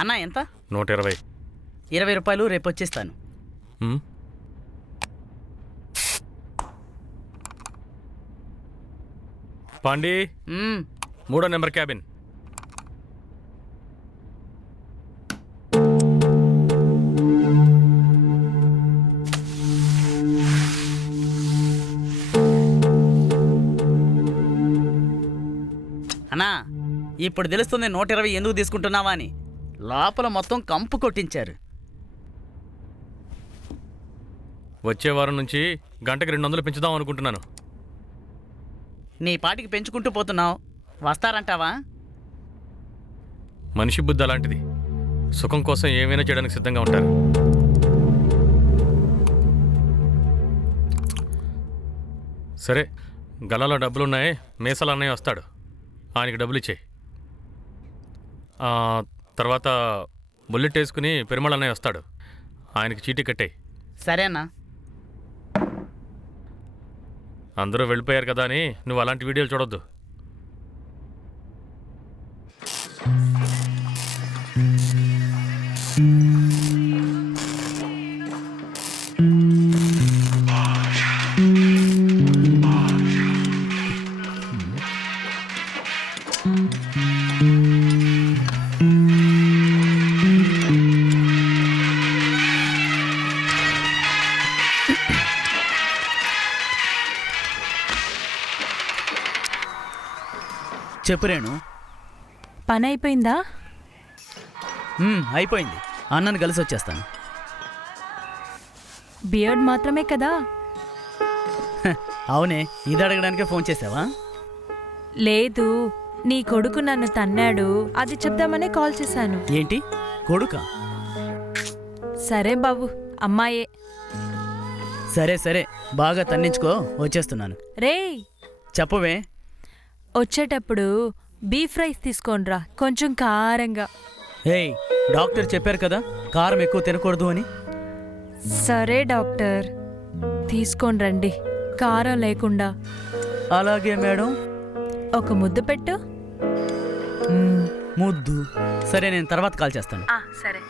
అన్నా ఎంత? 120. 20 రూపాయలు రేపు వచ్చేస్తాను. పాండి, 3వ నెంబర్ క్యాబిన్. అన్నా ఇప్పుడు తెలుస్తుంది 120 ఎందుకు తీసుకుంటున్నావా అని. లోపల మొత్తం కంపు కొట్టించారు. వచ్చే వారం నుంచి గంటకి 200 పెంచుదాం అనుకుంటున్నాను. నీ పాటికి పెంచుకుంటూ పోతున్నావు, వస్తారంటావా? మనిషి బుద్ధి అలాంటిది. సుఖం కోసం ఏమైనా చేయడానికి సిద్ధంగా ఉంటారు. సరే, గల్లాలో డబ్బులున్నాయి. మేసాల అన్నయ్య వస్తాడు, ఆయనకి డబ్బులు ఇచ్చేయి. తర్వాత బుల్లెట్ వేసుకుని పెరుమళ అన్నయ్య వస్తాడు, ఆయనకి చీటీ కట్టేయి. సరేనా? అందరూ వెళ్ళిపోయారు కదా అని నువ్వు అలాంటి వీడియోలు చూడొద్దు. చెప్పు రేణు. పని అయిపోయిందా? అయిపోయింది. అన్నను కలిసి వచ్చేస్తాను. బియర్డ్ మాత్రమే కదా? అవునే, ఇది అడగడానికే ఫోన్ చేసావా? లేదు, నీ కొడుకు నన్ను తన్నాడు, అది చెప్దామనే కాల్ చేశాను. ఏంటి కొడుకా? సరే బాబు, అమ్మాయే. సరే సరే, బాగా తన్నించుకో, వచ్చేస్తున్నాను. రేయ్, చెప్పవే. వచ్చేటప్పుడు బీఫ్ రైస్ తీసుకోనరా, కొంచెం కారంగా. ఏయ్, డాక్టర్ చెప్పారు కదా కారం ఎక్కువ తినకూడదు అని. సరే డాక్టర్, తీసుకొని రండి, కారం లేకుండా. అలాగే మేడం. ఒక ముద్దు పెట్టు. ముద్దు? సరే, నేను తర్వాత కాల్ చేస్తాను. సరే.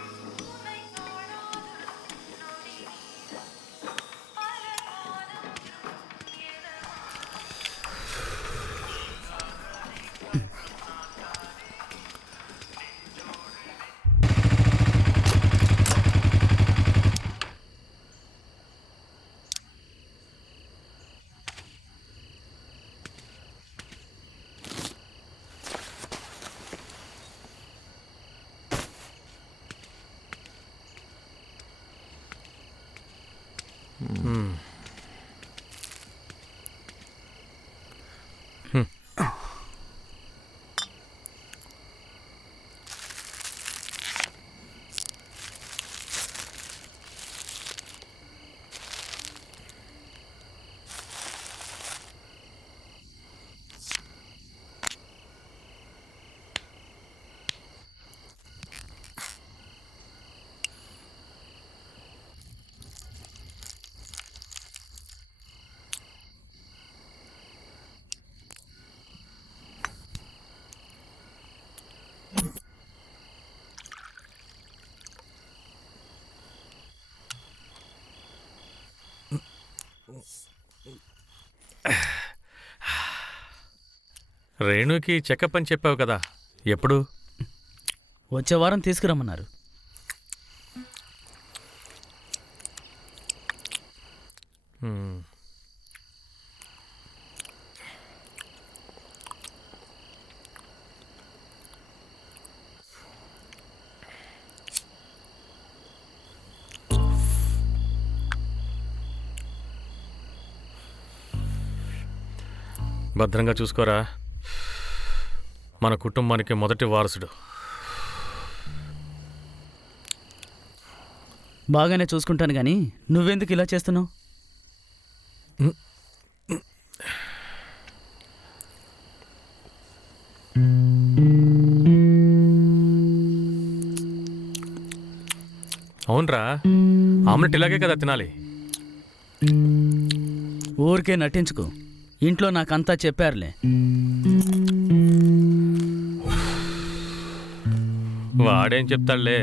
రేణుకి చెకప్ అని చెప్పావు కదా, ఎప్పుడు? వచ్చే వారం తీసుకురమ్మన్నారు. భద్రంగా చూసుకోరా, మన కుటుంబానికి మొదటి వారసుడు. బాగానే చూసుకుంటాను కానీ నువ్వెందుకు ఇలా చేస్తున్నావు? అవునరా, ఆమ్లెట్ ఇలాగే కదా తినాలి. ఊరికే నటించుకో, ఇంట్లో నాకంతా చెప్పారులే. వాడేం చెప్తాడులే.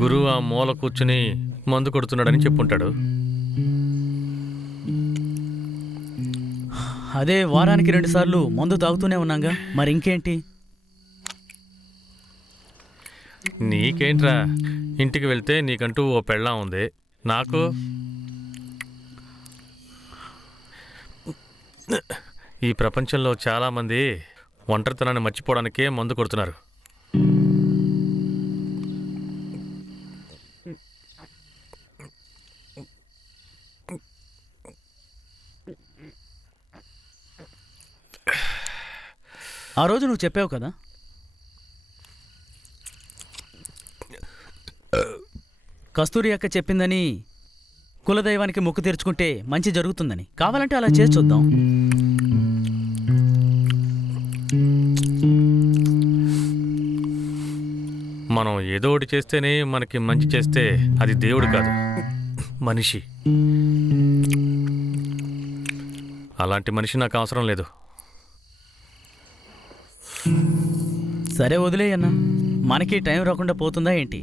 గురువు ఆ మూల కూర్చుని మందు కొడుతున్నాడని చెప్పుంటాడు. అదే వారానికి 2 సార్లు మందు తాగుతూనే ఉన్నాగా, మరి ఇంకేంటి? నీకేంట్రా, ఇంటికి వెళ్తే నీకంటూ ఓ పెళ్ళాం ఉంది, నాకు ఈ ప్రపంచంలో చాలామంది ఒంటరితనాన్ని మర్చిపోవడానికే మందు కొడుతున్నారు. ఆ రోజు నువ్వు చెప్పావు కదా, కస్తూరి అక్క చెప్పిందని కులదైవానికి మొక్కు తీర్చుకుంటే మంచి జరుగుతుందని. కావాలంటే అలా చేసి చూద్దాం. మనం ఏదో ఒకటి చేస్తేనే మనకి మంచి చేస్తే అది దేవుడు కాదు, మనిషి. అలాంటి మనిషి నాకు అవసరం లేదు. సరే వదిలేయన్నా, మనకి టైం రాకుండా పోతుందా ఏంటి?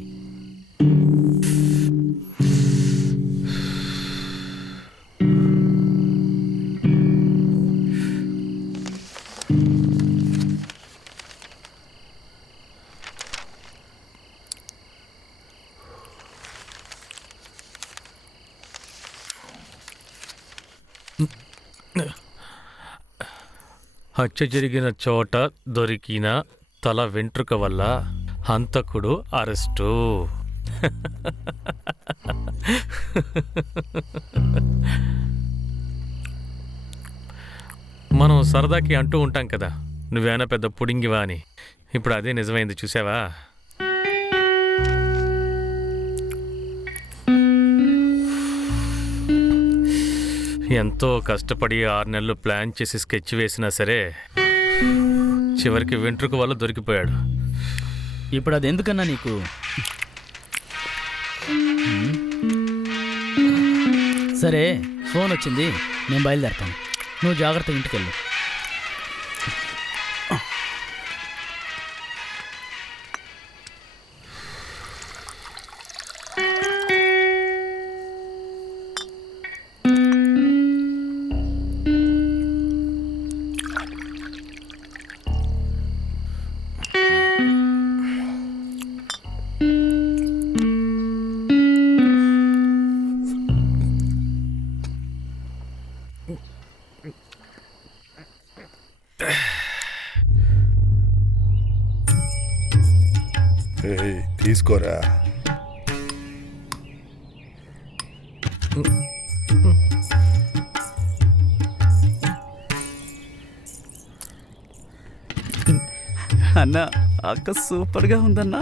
హత్య జరిగిన చోట దొరికిన తల వెంట్రుక వల్ల హంతకుడు అరెస్టు. మనం సరదాకి అంటూ ఉంటాం కదా, నువ్వేనా పెద్ద పుడింగివా అని. ఇప్పుడు అదే నిజమైంది, చూసావా? ఎంతో కష్టపడి 6 నెలలు ప్లాన్ చేసి స్కెచ్ వేసినా సరే చివరికి వెంట్రుక వల్ల దొరికిపోయాడు. ఇప్పుడు అది ఎందుకన్నా నీకు? సరే, ఫోన్ వచ్చింది, నేను బయలుదేరతాను. నువ్వు జాగ్రత్తగా ఇంటికి వెళ్ళు. తీసుకోరా. అన్నా, అక్క సూపర్గా ఉందన్నా.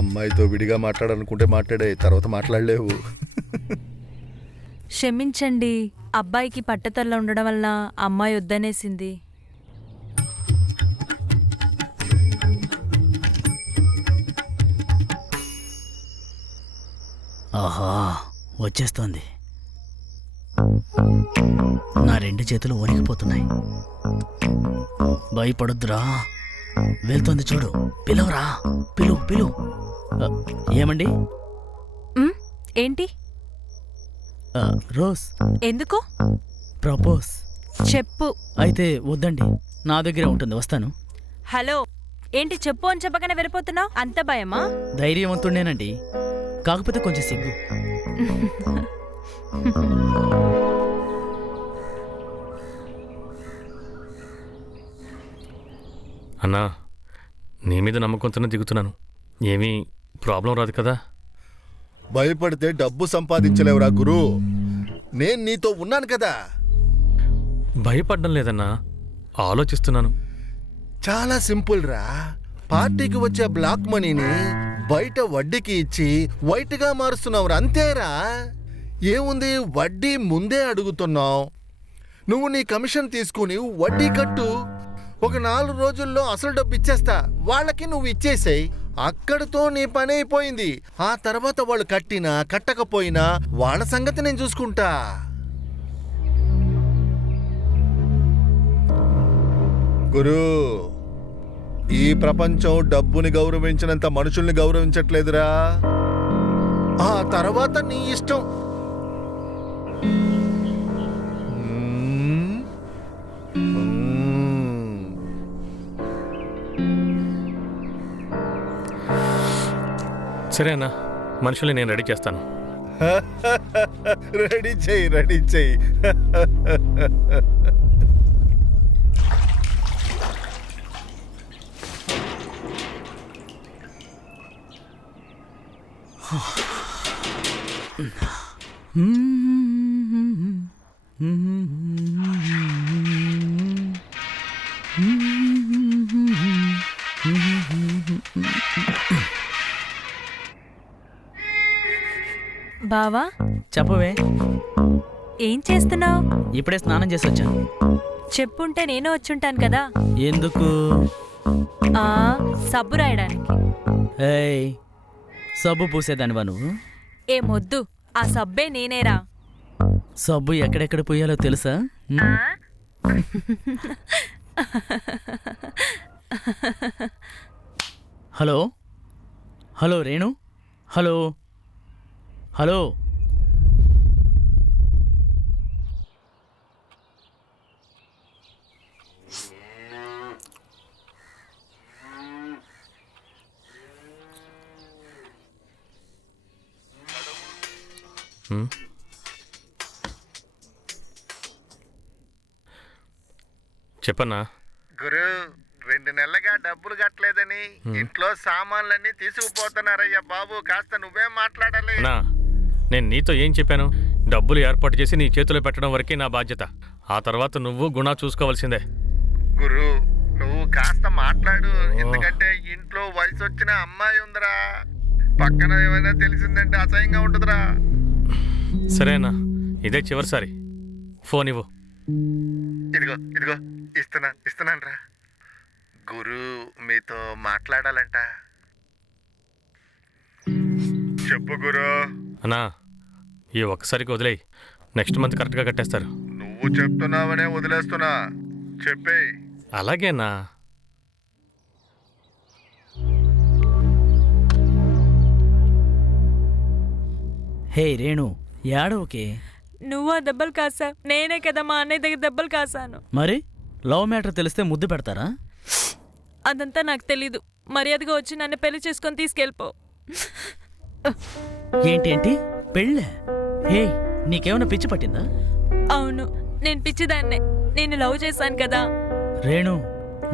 అమ్మాయితో విడిగా మాట్లాడాలనుకుంటే మాట్లాడే, తర్వాత మాట్లాడలేవు. క్షమించండి, అబ్బాయికి పట్టతల్ల ఉండడం వల్ల అమ్మాయి వద్దనేసింది. ఆహా, వచ్చేస్తోంది. నా 2 చేతులు వణికిపోతున్నాయి. భయపడొద్దురా, వెళ్తోంది చూడు. పిలువరా, పిలువు. ఏమండి? ఏంటి? రోజ్. ఎందుకు? ప్రపోజ్. చెప్పు. అయితే వద్దండి, నా దగ్గరే ఉంటుంది, వస్తాను. హలో, ఏంటి చెప్పు అని చెప్పగానే వెళ్ళిపోతున్నావు? అంత భయమా? ధైర్యవంతుడేనండి, కాకపోతే కొంచెం సిగ్గు. అన్నా, నీ మీద నమ్మకంతోనే దిగుతున్నాను. ఏమీ ప్రాబ్లం రాదు కదా? భయపడితే డబ్బు సంపాదించలేవురా గురు. నేను నీతో ఉన్నాను కదా. భయపడడం లేదన్నా, ఆలోచిస్తున్నాను. చాలా సింపుల్ రా. పార్టీకి వచ్చే బ్లాక్ మనీని బయట వడ్డీకి ఇచ్చి వైట్గా మారుస్తున్నావురా, అంతేరా. ఏముంది, వడ్డీ ముందే అడుగుతున్నావు. నువ్వు నీ కమిషన్ తీసుకుని వడ్డీ కట్టు. ఒక 4 రోజుల్లో అసలు డబ్బు ఇచ్చేస్తా. వాళ్ళకి నువ్వు ఇచ్చేసేయి. అక్కడితో నీ పని అయిపోయింది. ఆ తర్వాత వాళ్ళు కట్టినా కట్టకపోయినా వాళ్ళ సంగతి నేను చూసుకుంటా. గురు, ఈ ప్రపంచం డబ్బుని గౌరవించినంత మనుషుల్ని గౌరవించట్లేదురా. ఆ తర్వాత నీ ఇష్టం. సరే అన్న, మనుషుల్ని నేను రెడీ చేస్తాను. రెడీ చెయ్యి, రెడీ చెయ్యి. బావా, చెప్పవే. ఏం చేస్తున్నావు? ఇప్పుడే స్నానం చేసి వచ్చాను. చెప్పుంటే నేను వచ్చుంటాను కదా. ఎందుకు? ఆ సబ్బు రాయడానికి. ఏయ్, సబ్బు పూసేదానివా నువ్వు? ఏమొద్దు, ఆ సబ్బే నేనేరా. సబ్బు ఎక్కడెక్కడ పూయాలో తెలుసా? Hello hello Renu, hello hello. చెప్పన్నా. గురు, 2 నెలలుగా డబ్బులు కట్టలేదని ఇంట్లో సామాన్లన్నీ తీసుకుపోతున్నారయ్యా బాబు. కాస్త నువ్వేం మాట్లాడాలి. నా నేను నీతో ఏం చెప్పాను? డబ్బులు ఏర్పాటు చేసి నీ చేతిలో పెట్టడం వరకే నా బాధ్యత. ఆ తర్వాత నువ్వు గుణ చూసుకోవాల్సిందే. గురు, నువ్వు కాస్త మాట్లాడు. ఎందుకంటే ఇంట్లో వయసు వచ్చిన అమ్మాయి ఉందిరా. పక్కన ఏమైనా తెలిసిందంటే అసహ్యంగా ఉంటుందిరా. సరేనా, ఇదే చివరిసారి. ఫోన్ ఇవ్వు. ఇదిగో ఇదిగో, ఇస్తున్నాను రా. గురు మీతో మాట్లాడాలంట. చెప్పు గురు. అన్నా, ఈ ఒక్కసారికి వదిలేయి. నెక్స్ట్ మంత్ కరెక్ట్గా కట్టేస్తారు. నువ్వు చెప్తున్నావనే వదిలేస్తున్నా. చెప్పే. అలాగేనా? హే రేణు, ఏడవకే. నువ్వు దెబ్బలు కాసావు, నేనే కదా మా అన్నయ్య దగ్గర దెబ్బలు కాసాను. మరి లవ్ మ్యాటర్ తెలిస్తే ముద్దు పెడతారా? అదంతా నాకు తెలీదు. మర్యాదగా వచ్చి నన్ను పెళ్లి చేసుకొని తీసుకెళ్ళిపో. ఏంటేంటి పెళ్ళే? హే, నీకేమైనా పిచ్చి పట్టిందా? అవును, నేను పిచ్చిదాన్నే. నేను లవ్ చేశాను కదా. రేణు,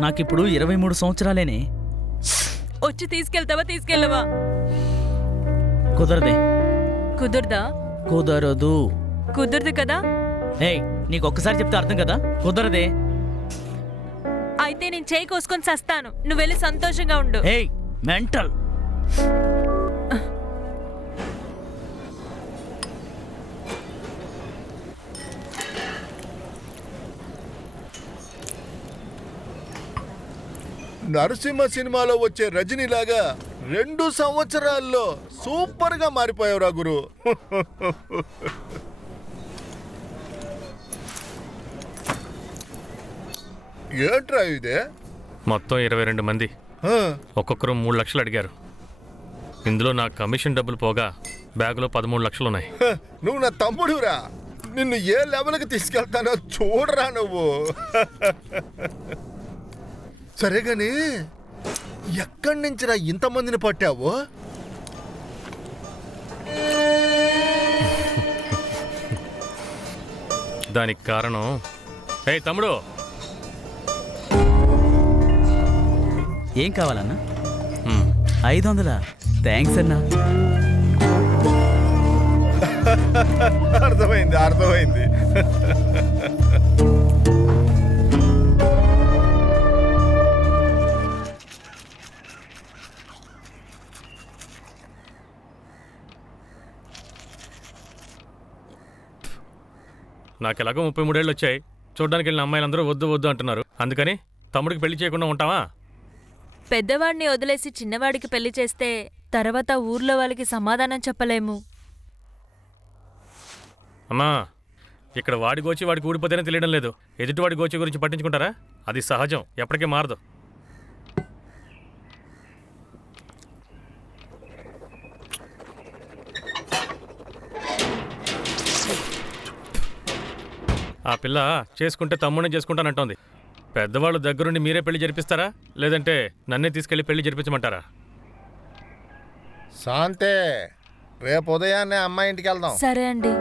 నాకిప్పుడు 23 సంవత్సరాలేనే. వచ్చి తీసుకెళ్తావా తీసుకెళ్ళవా? కుదరదే. కుదురుదా? కుదరదు. కుదురుదు కదా. ఏయ్, నీకొక్కసారి చెప్తే అర్థం కదా. కుదరదే. అయితే నేను చేయి కోసుకొని సస్తాను. నువ్వు వెళ్ళి సంతోషంగా ఉండు. ఏయ్, మెంటల్. నరసింహ సినిమాలో వచ్చే రజనీలాగా 2 సంవత్సరాల్లో సూపర్ గా మారిపోయావురా గురు. ఏంట్రా ఇదే? మొత్తం 22 మంది, ఒక్కొక్కరు 3 లక్షలు అడిగారు. ఇందులో నా కమిషన్ డబ్బులు పోగా బ్యాగులో 13 లక్షలు ఉన్నాయి. నువ్వు నా తమ్ముడురా. నిన్ను ఏ లెవెల్కి తీసుకెళ్తానో చూడరా నువ్వు. సరే గాని, ఎక్కడి నుంచిరా ఇంతమందిని పట్టావు? దానికి కారణం, ఏయ్ తమ్ముడు, ఏం కావాలన్నా? 500. థ్యాంక్స్ అన్నా. అర్థమైంది, అర్థమైంది. నాకు ఎలాగో 33 ఏళ్ళు వచ్చాయి. చూడ్డానికి వెళ్ళిన అమ్మాయిలందరూ వద్దు వద్దు అంటున్నారు. అందుకని తమ్ముడికి పెళ్లి చేయకుండా ఉంటావా? పెద్దవాడిని వదిలేసి చిన్నవాడికి పెళ్లి చేస్తే తర్వాత ఊర్లో వాళ్ళకి సమాధానం చెప్పలేము. అమ్మా, ఇక్కడ వాడి గోచి వాడికి ఊడిపోతేనే తెలియడం లేదు. ఎదుటివాడి గోచి గురించి పట్టించుకుంటారా? అది సహజం, ఎప్పటికీ మారదు. ఆ పిల్ల చేసుకుంటే తమ్ముడిని చేసుకుంటానంటోంది. పెద్దవాళ్ళు దగ్గరుండి మీరే పెళ్లి జరిపిస్తారా, లేదంటే నన్నే తీసుకెళ్లి పెళ్లి జరిపించమంటారా? శాంతే, రేపు ఉదయాన్నే అమ్మాయి ఇంటికి వెళ్దాం. సరే అండి.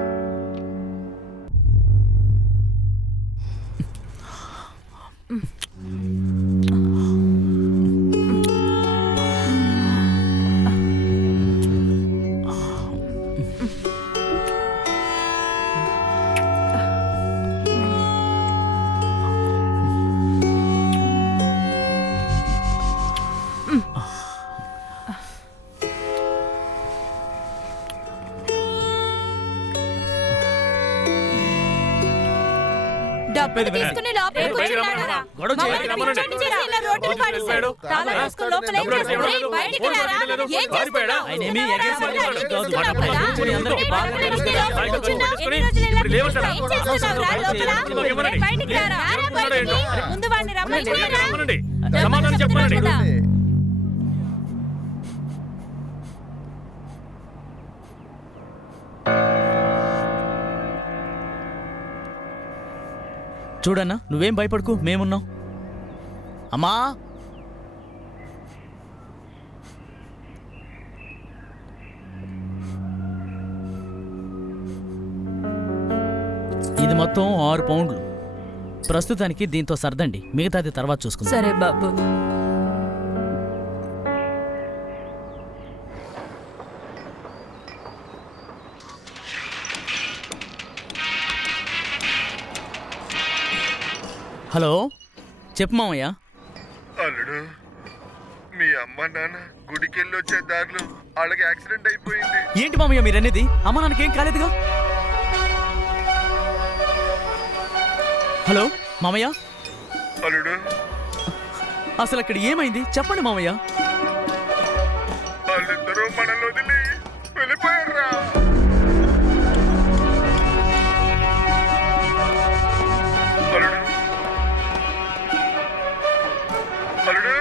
డబ్బులు తీసుకుని లోపలికి వచ్చేయ్. గొడవ చేయకండి. మమ్మల్ని పిచ్చోడిని చేసి ఇలా రోడ్డున పడేశాడు. తాళం వేసుకుని లోపల ఏం చేస్తున్నావు? బయటికి రారా. ఏం చేస్తున్నావు? ఆయనేమీ ఎగేసి కాదు. ఇస్తున్నావు కదా? కూర్చొని అందరికీ బాగా ఎన్ని రోజులు ఇలా ఏం చేస్తున్నావు రా లోపల? బయటికి రారా. బయటికి. ముందు వాడిని రమ్మని సమాధానం చెప్పండి. చూడన్నా, నువ్వేం భయపడకు, మేమున్నాం. అమ్మా, ఇది మొత్తం 6 పౌండ్లు. ప్రస్తుతానికి దీంతో సర్దండి, మిగతాది తర్వాత చూసుకుందాం. సరే బాబు. హలో, చెప్పు మామయ్య. అల్లుడు, మీ అమ్మ నాన్న గుడికి వెళ్ళి వచ్చే దారిలో వాళ్ళకి యాక్సిడెంట్ అయిపోయింది. ఏంటి మామయ్య మీరనేది? అమ్మ నాన్నకేం కాలేదుగా? హలో మామయ్య, అల్లుడు, అసలు అక్కడ ఏమైంది చెప్పండి మామయ్య. వాళ్ళిద్దరూ మనల్ని వదిలి వెళ్ళిపోయారా? అల్లుడు, అల్లుడు,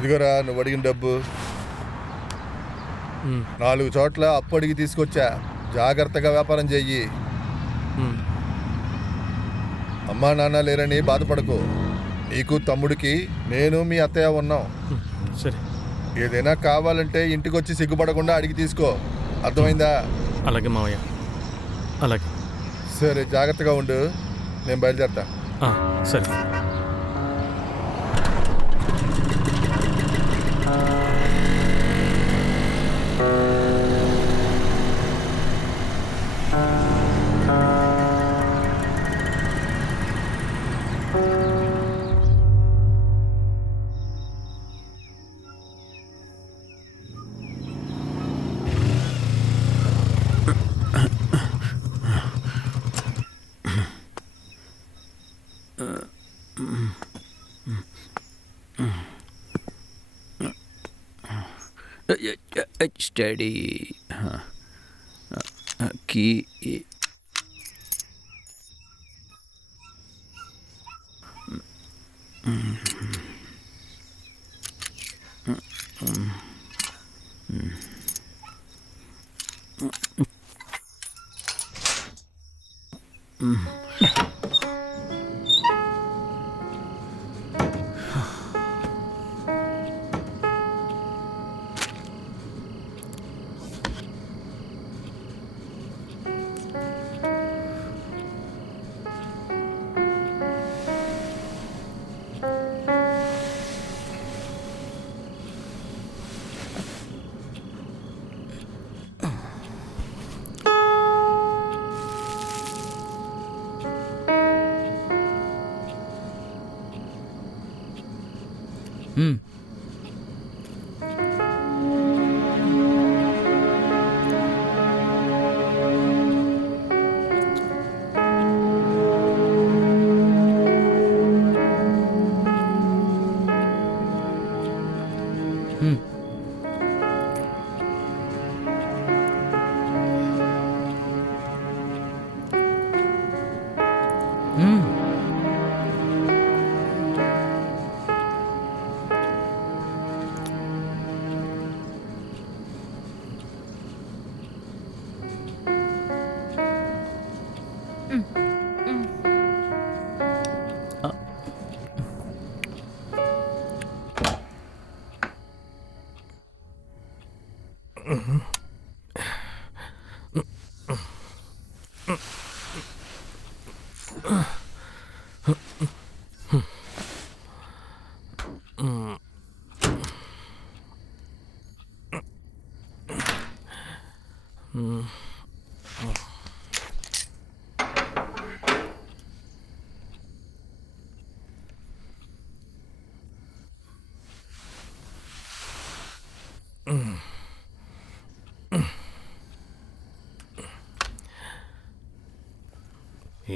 ఇదిగోరా నువ్వు అడిగిన డబ్బు. 4 చోట్ల అప్పు అడిగి తీసుకొచ్చా. జాగ్రత్తగా వ్యాపారం చెయ్యి. అమ్మా నాన్న లేరని బాధపడకు. నీకు తమ్ముడికి నేను మీ అత్తయ్య ఉన్నాం. సరే, ఏదైనా కావాలంటే ఇంటికొచ్చి సిగ్గుపడకుండా అడిగి తీసుకో. అర్థమైందా? అలాగే మావయ్య, అలాగే. సరే, జాగ్రత్తగా ఉండు. నేను బయలుదేరతా. సరే. Steady. Key.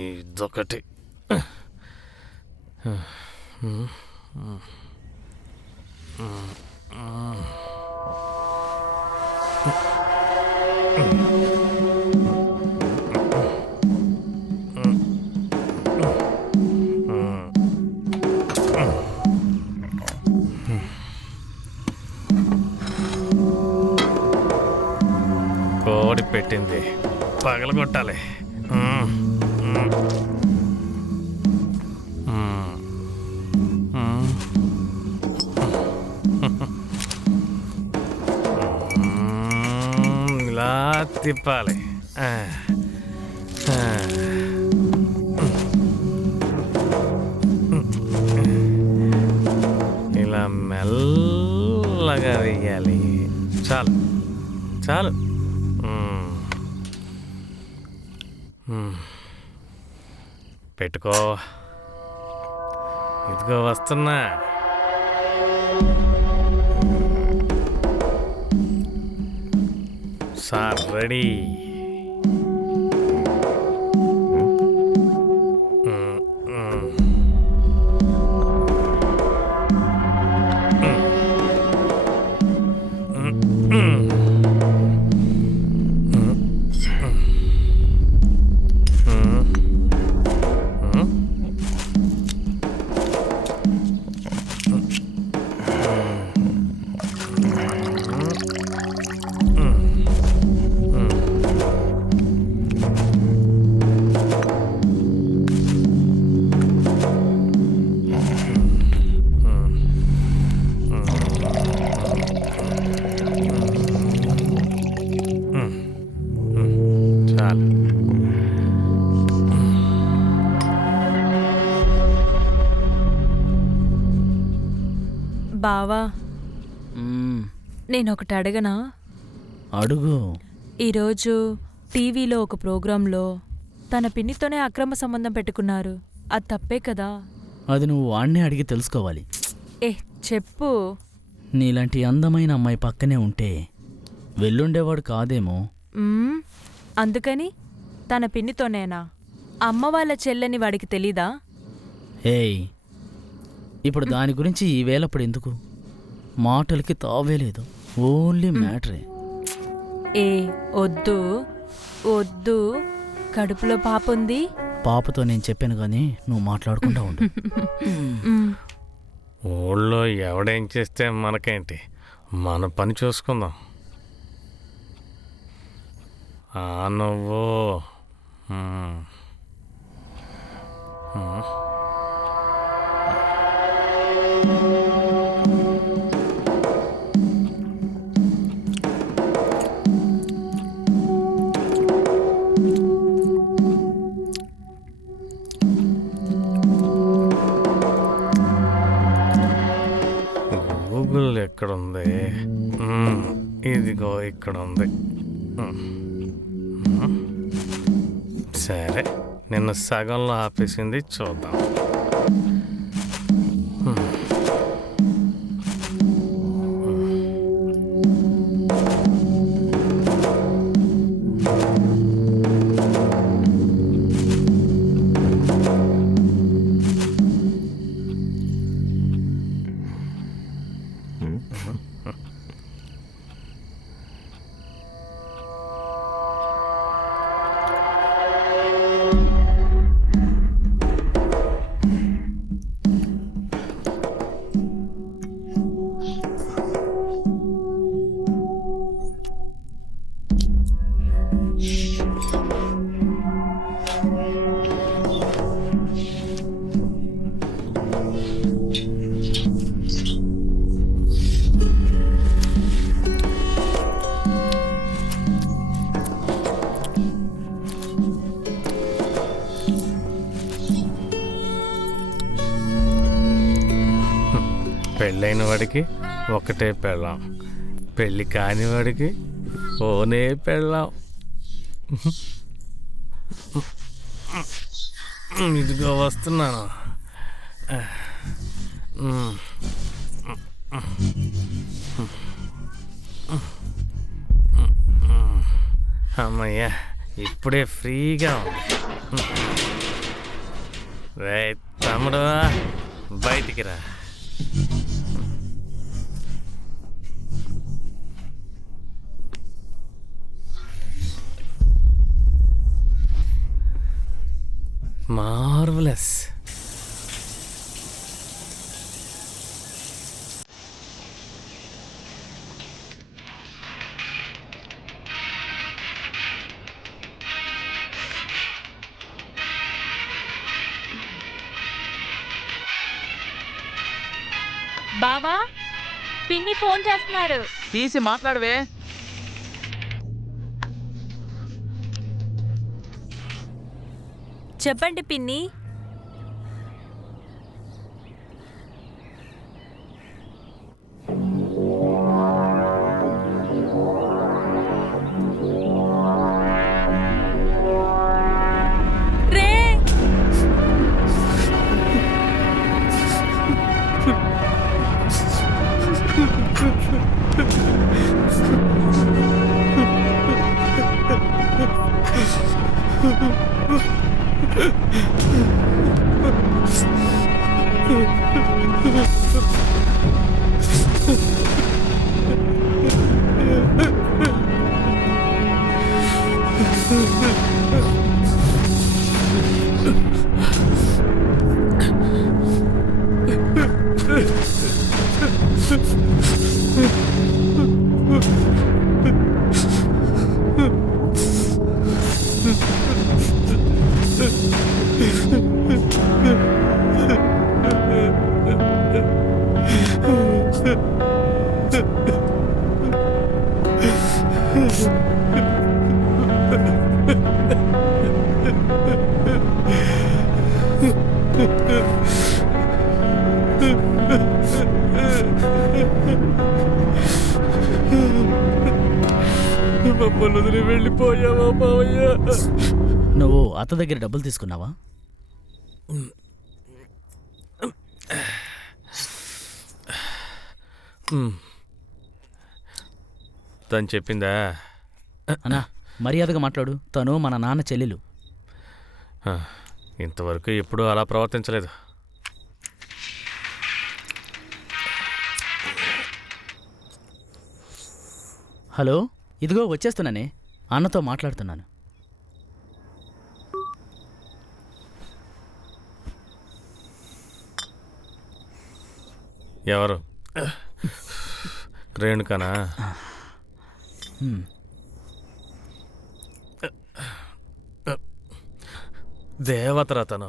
ఇదొకటి. కోడి పెట్టింది పగలగొట్టాలి. ఇలా తిప్పాలి. ఇలా మెల్లగా వేయాలి. చాలు చాలు. పెట్టుకో. ఇదిగో వస్తున్నా. Sir ready. బావా, నేనొకటి అడగనా? అడుగు. ఈరోజు టీవీలో ఒక ప్రోగ్రాంలో తన పిన్నితోనే అక్రమ సంబంధం పెట్టుకున్నారు. అది తప్పే కదా? అది నువ్వు వాణ్ణే అడిగి తెలుసుకోవాలి. చెప్పు. నీలాంటి అందమైన అమ్మాయి పక్కనే ఉంటే వెళ్ళుండేవాడు కాదేమో. అందుకని తన పిన్నితోనేనా? అమ్మ వాళ్ళ చెల్లెని వాడికి తెలీదా? ఏయ్, ఇప్పుడు దాని గురించి ఈ వేళప్పుడు ఎందుకు? మాటలకి తావే లేదు, ఓన్లీ మ్యాటరే. వద్దు వద్దు, కడుపులో పాపుంది. పాపతో నేను చెప్పాను కానీ నువ్వు మాట్లాడకుండా ఉండు. ఊళ్ళో ఎవడేం చేస్తే మనకేంటి, మన పని చూసుకుందాం. నువ్వు గూగుల్ ఎక్కడుంది? ఇదిగో ఇక్కడ ఉంది. సరే, నిన్న సగంలో ఆపేసింది, చూద్దాం. పెళ్ళైన వాడికి ఒకటే పెళ్ళాం, పెళ్ళి కాని వాడికి ఓనే పెళ్ళాం. ఇదిగో వస్తున్నాను. అమ్మయ్యా, ఇప్పుడే ఫ్రీగా ఉంది. రే తమ్ముడు, బయటికి రా. మార్వలస్. బావా, పిన్ని ఫోన్ చేస్తున్నారు. తీసి మాట్లాడవే. చెప్పండి పిన్ని. రే మమ్మల్ని వదిలి వెళ్ళిపోయావా మావయ్య? నువ్వు అత్త దగ్గర డబ్బులు తీసుకున్నావా? తను చెప్పిందా? అన్నా మర్యాదగా మాట్లాడు. తను మన నాన్న చెల్లెలు. ఇంతవరకు ఎప్పుడూ అలా ప్రవర్తించలేదు. హలో, ఇదిగో వచ్చేస్తున్నానే. అన్నతో మాట్లాడుతున్నాను. ఎవరు? రేణుకానా? దేవతరా తను.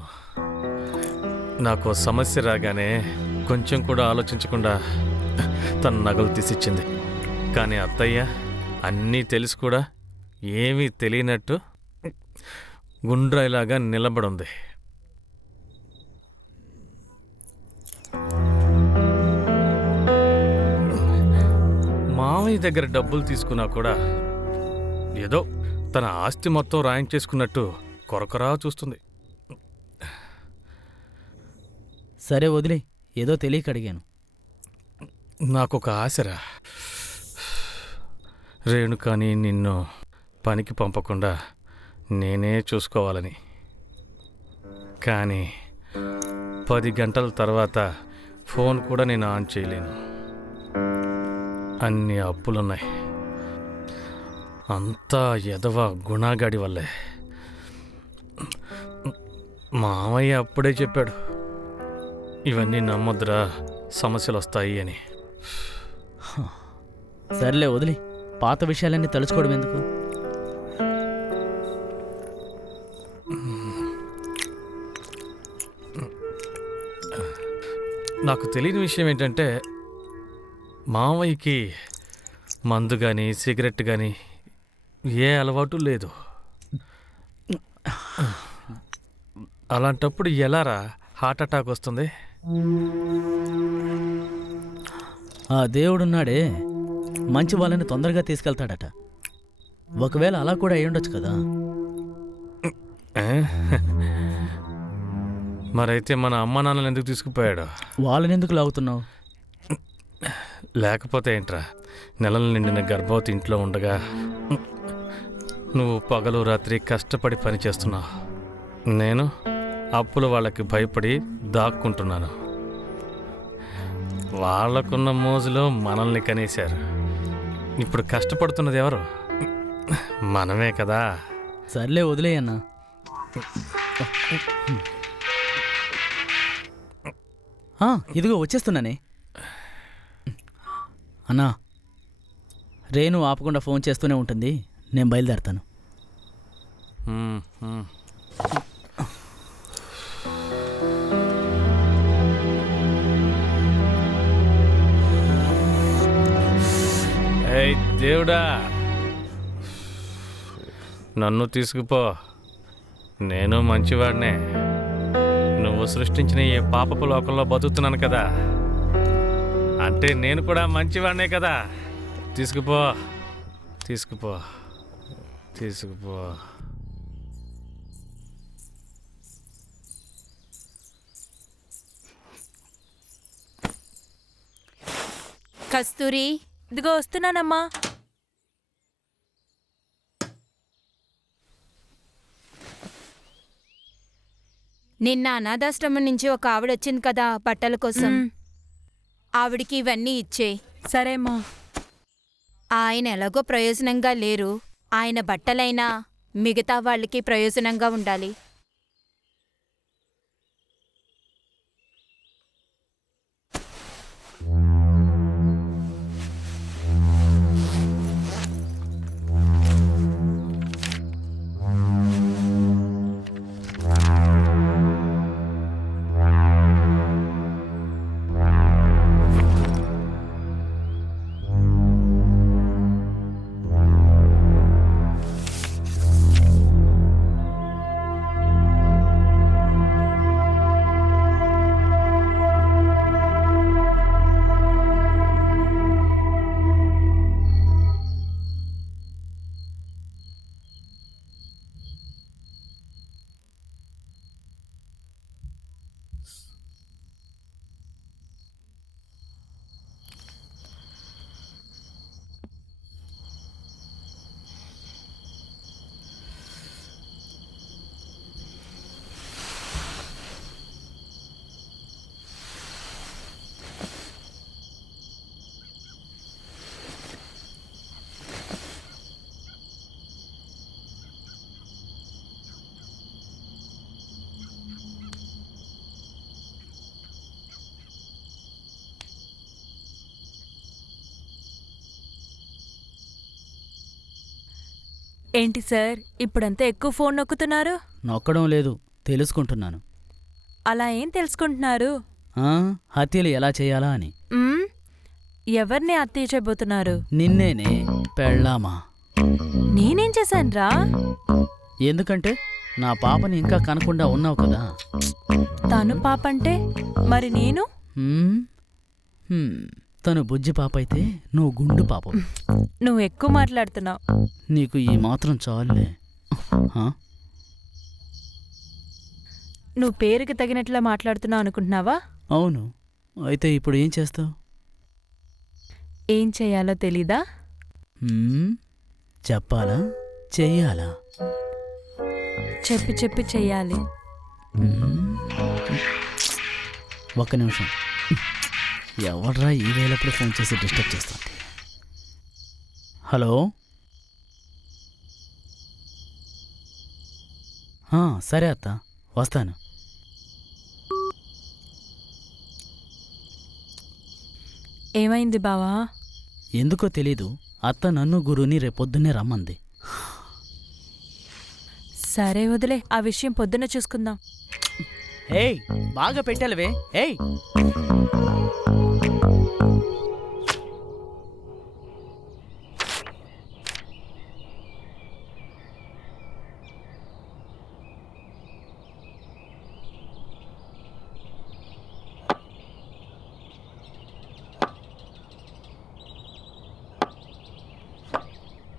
నాకు సమస్య రాగానే కొంచెం కూడా ఆలోచించకుండా తన నగలు తీసిచ్చింది. కానీ అత్తయ్య అన్నీ తెలిసి కూడా ఏమీ తెలియనట్టు గుండ్రాయిలాగా నిలబడుంది. మామయ్య దగ్గర డబ్బులు తీసుకున్నా కూడా ఏదో తన ఆస్తి మొత్తం రాయించేసుకున్నట్టు కొరకొరా చూస్తుంది. సరే వదిలే, ఏదో తెలియక అడిగాను. నాకొక ఆశరా, రేణుకాని నిన్ను పనికి పంపకుండా నేనే చూసుకోవాలని. కానీ 10 గంటల తర్వాత ఫోన్ కూడా నేను ఆన్ చేయలేను. అన్ని అప్పులున్నాయి. అంతా ఎదవ గుణాగాడి వల్లే. మామయ్య అప్పుడే చెప్పాడు, ఇవన్నీ నమ్మొద్దురా, సమస్యలు వస్తాయి అని. సర్లే వదిలే, పాత విషయాలన్నీ తలుచుకోవడం ఎందుకు? నాకు తెలియని విషయం ఏంటంటే, మామయ్యకి మందు కానీ సిగరెట్ కానీ ఏ అలవాటు లేదు. అలాంటప్పుడు ఎలారా హార్ట్ అటాక్ వస్తుంది? ఆ దేవుడున్నాడే మంచి వాళ్ళని తొందరగా తీసుకెళ్తాడట. ఒకవేళ అలా కూడా అయ్యుండొచ్చు కదా. మరైతే మన అమ్మ నాన్నలు ఎందుకు తీసుకుపోయాడు? వాళ్ళని ఎందుకు లాగుతున్నావు? లేకపోతే ఏంట్రా, నెలలు నిండిన గర్భవతి ఇంట్లో ఉండగా నువ్వు పగలు రాత్రి కష్టపడి పని చేస్తున్నావు. నేను అప్పుల వాళ్ళకి భయపడి దాక్కుంటున్నాను. వాళ్ళకున్న మోజులో మనల్ని కనేశారు. ఇప్పుడు కష్టపడుతున్నది ఎవరు? మనమే కదా. సర్లే వదిలేయన్నా. ఇదిగో వచ్చేస్తున్నానే. అన్నా, రేణు ఆపకుండా ఫోన్ చేస్తూనే ఉంటుంది. నేను బయలుదేరతాను. ఏయ్ దేవుడా, నన్ను తీసుకుపో. నేను మంచివాడినే. నువ్వు సృష్టించిన ఈ పాపపు లోకంలో బతుకుతున్నాను కదా, అంటే నేను కూడా మంచివాడినే కదా. తీసుకుపో, తీసుకుపో, తీసుకుపో. కస్తూరి, ఇదిగో వస్తున్నానమ్మా. నిన్న అనాథాశ్రమం నుంచి ఒక ఆవిడ వచ్చింది కదా బట్టల కోసం. మ్. ఆవిడికి ఇవన్నీ ఇచ్చే. సరేమ్మా. ఆయన ఎలాగో ప్రయోజనంగా లేరు. ఆయన బట్టలైనా మిగతా వాళ్ళకి ప్రయోజనంగా ఉండాలి. ఏంటి సార్, ఇప్పుడంతా ఎక్కువ ఫోన్ నొక్కుతున్నారు? నొక్కడం లేదు, తెలుసుకుంటున్నాను. అలా ఏం తెలుసుకుంటున్నారు? హత్యలు ఎలా చేయాలా అని. మ్? ఎవరిని హత్య చేయబోతున్నారు? నిన్నేనే, పెళ్ళామా. నేనేం చేశానురా? ఎందుకంటే నా పాపని ఇంకా కనకుండా ఉన్నావు కదా. తను పాపంటే మరి నేను? హ్మ్? తను బుజ్జి పాప అయితే నువ్వు గుండు పాప. నువ్వు ఎక్కువ మాట్లాడుతున్నావు. నీకు ఈ మాత్రం చాలులే. నువ్వు పేరుకి తగినట్లా మాట్లాడుతున్నావు అనుకుంటున్నావా? అవును. అయితే ఇప్పుడు ఏం చేస్తావు? ఏం చెయ్యాలో తెలీదా? చెప్పాలా చెయ్యాలా? చెప్పి చెప్పి చెయ్యాలి. ఒక్క నిమిషం. ఎవడ్రా ఈ వేళప్పుడు ఫోన్ చేసి డిస్టర్బ్ చేస్తుంది? హలో. సరే అత్త, వస్తాను. ఏమైంది బావా? ఎందుకో తెలీదు, అత్త నన్ను గురుని రేపొద్దున్నే రమ్మంది. సరే వదిలే, ఆ విషయం పొద్దున్న చూసుకుందాం. ఏయ్, బాగా పెట్టాలవే. ఏయ్,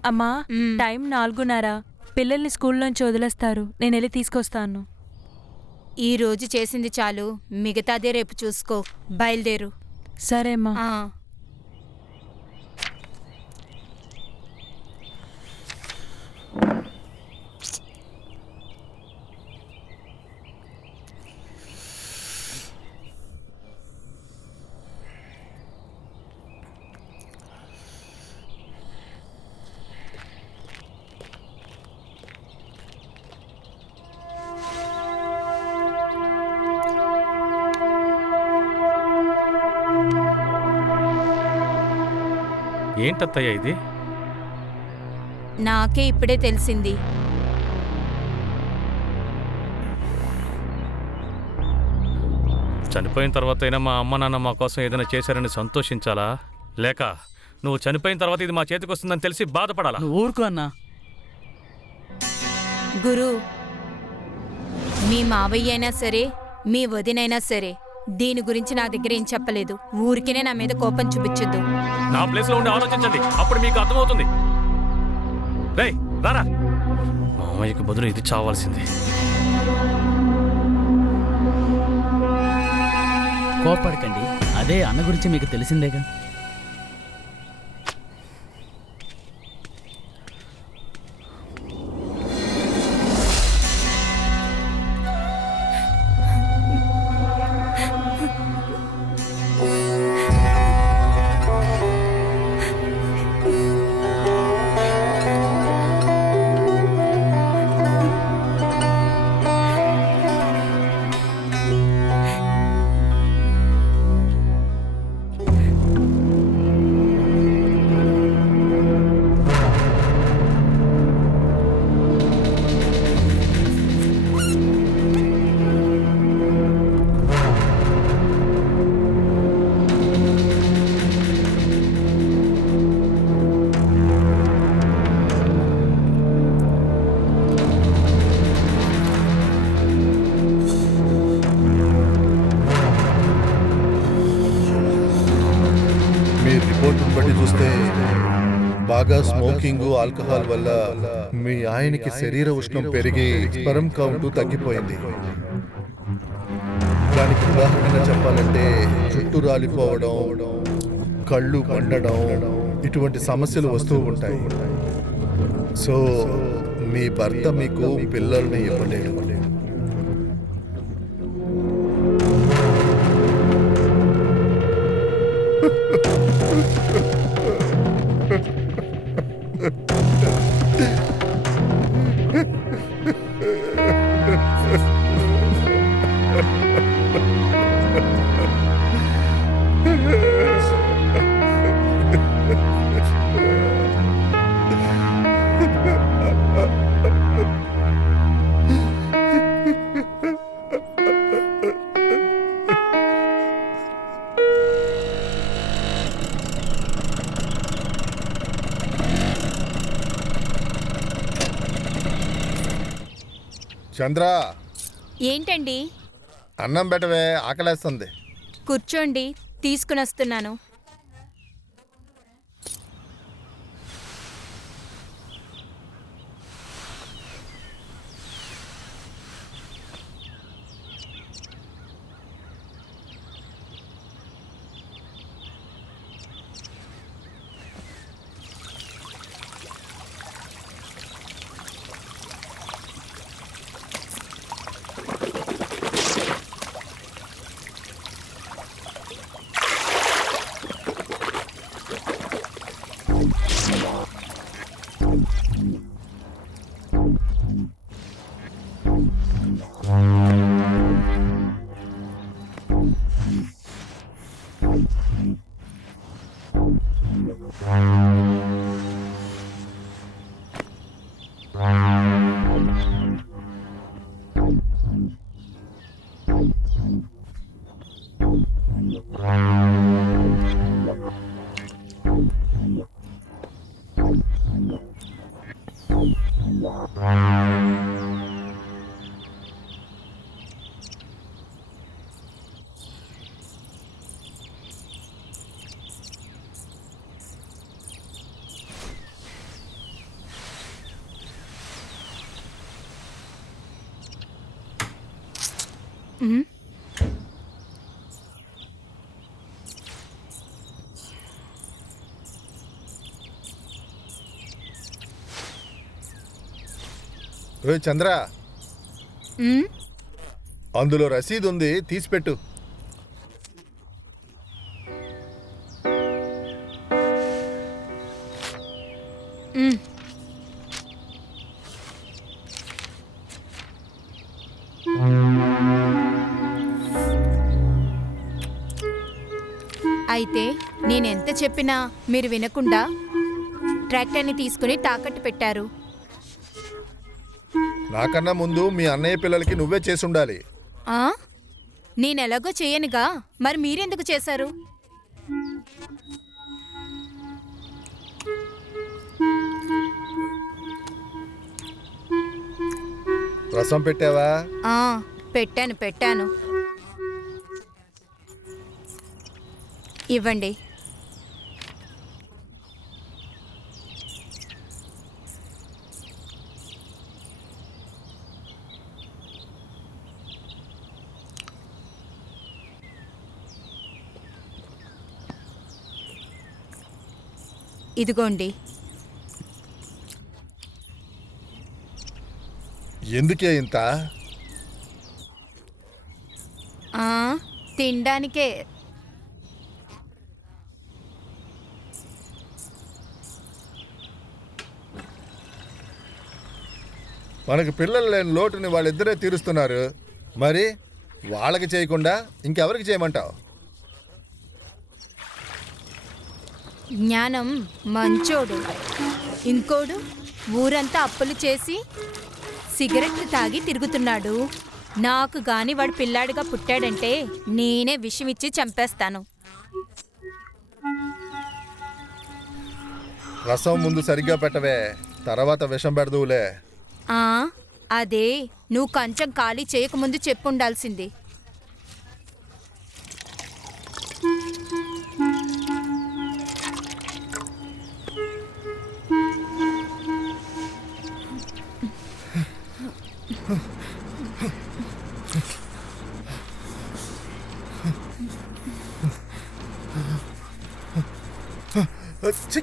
అమ్మా మ్. టైం 4:30. పిల్లల్ని స్కూల్లోంచి వదిలేస్తారు. నేను వెళ్ళి తీసుకొస్తాను. ఈ రోజు చేసింది చాలు, మిగతాదే రేపు చూసుకో. బయలుదేరు. సరే అమ్మా. ఆ. ఏంటత్తయ్య ఇది? నాకే ఇప్పుడే తెలిసింది. చనిపోయిన తర్వాత అయినా మా అమ్మ నాన్న మా కోసం ఏదైనా చేశారని సంతోషించాలా, లేక నువ్వు చనిపోయిన తర్వాత ఇది మా చేతికి వస్తుందని తెలిసి బాధపడాలా? నువ్వు ఊరుకో అన్నా. గురు, మీ మావయ్య అయినా సరే, మీ వదినైనా సరే దీని గురించి నా దగ్గర ఏం చెప్పలేదు. ఊరికేనే నా మీద కోపం చూపించొద్దు. నా ప్లేస్లో ఉండి ఆలోచించండి, అప్పుడు మీకు అర్థమవుతుంది. రేయ్ రారా, మామయ్యకి బదులు ఇది చావాల్సింది. కోపడకండి, అదే అన్న గురించి మీకు తెలిసిందేగా. రిపోర్ట్ని బట్టి చూస్తే బాగా స్మోకింగ్, ఆల్కహాల్ వల్ల మీ ఆయనకి శరీర ఉష్ణం పెరిగి స్పెర్మ్ కౌంట్ తగ్గిపోయింది. దానికి ఉదాహరణగా చెప్పాలంటే జుట్టు రాలిపోవడం, కళ్ళు మండడం, ఇటువంటి సమస్యలు వస్తూ ఉంటాయి. సో మీ భర్త మీకు పిల్లల్ని ఇవ్వలేడు. చంద్ర, ఏంటండి? అన్నం పెట్టవే, ఆకలేస్తుంది. కూర్చోండి, తీసుకుని వస్తున్నాను. ఉమ్, ఓయ్ చంద్ర, ఉమ్, అందులో రసీదు ఉంది, తీసిపెట్టు. ఉమ్. అయితే నేనెంత చెప్పినా మీరు వినకుండా ట్రాక్టర్ని తీసుకుని తాకట్టు పెట్టారు. నాకన్నా ముందు మీ అన్నయ్య పిల్లలకి నువ్వే చేసుండాలి. ఆ? నేనెలాగో చేయనుగా, మరి మీరెందుకు చేశారు? రసం పెట్టావా? ఆ, పెట్టాను. ఇవ్వండి. ఇదిగోండి. ఎందుకే ఇంత? ఆ, తినడానికే. మనకు పిల్లలు లేని లోటుని వాళ్ళిద్దరే తీరుస్తున్నారు. మరి వాళ్ళకి చేయకుండా ఇంకెవరికి చేయమంటావు? జ్ఞానం మంచోడు, ఇంకోడు ఊరంతా అప్పులు చేసి సిగరెట్లు తాగి తిరుగుతున్నాడు. నాకు గాని వాడు పిల్లాడిగా పుట్టాడంటే నేనే విషం ఇచ్చి చంపేస్తాను. రసం ముందు సరిగ్గా పెట్టవే, తర్వాత విషం పెడదువులే. ఆ, అదే నువ్వు కంచం ఖాళీ చేయకముందు చెప్పుండాల్సింది. ఛీ!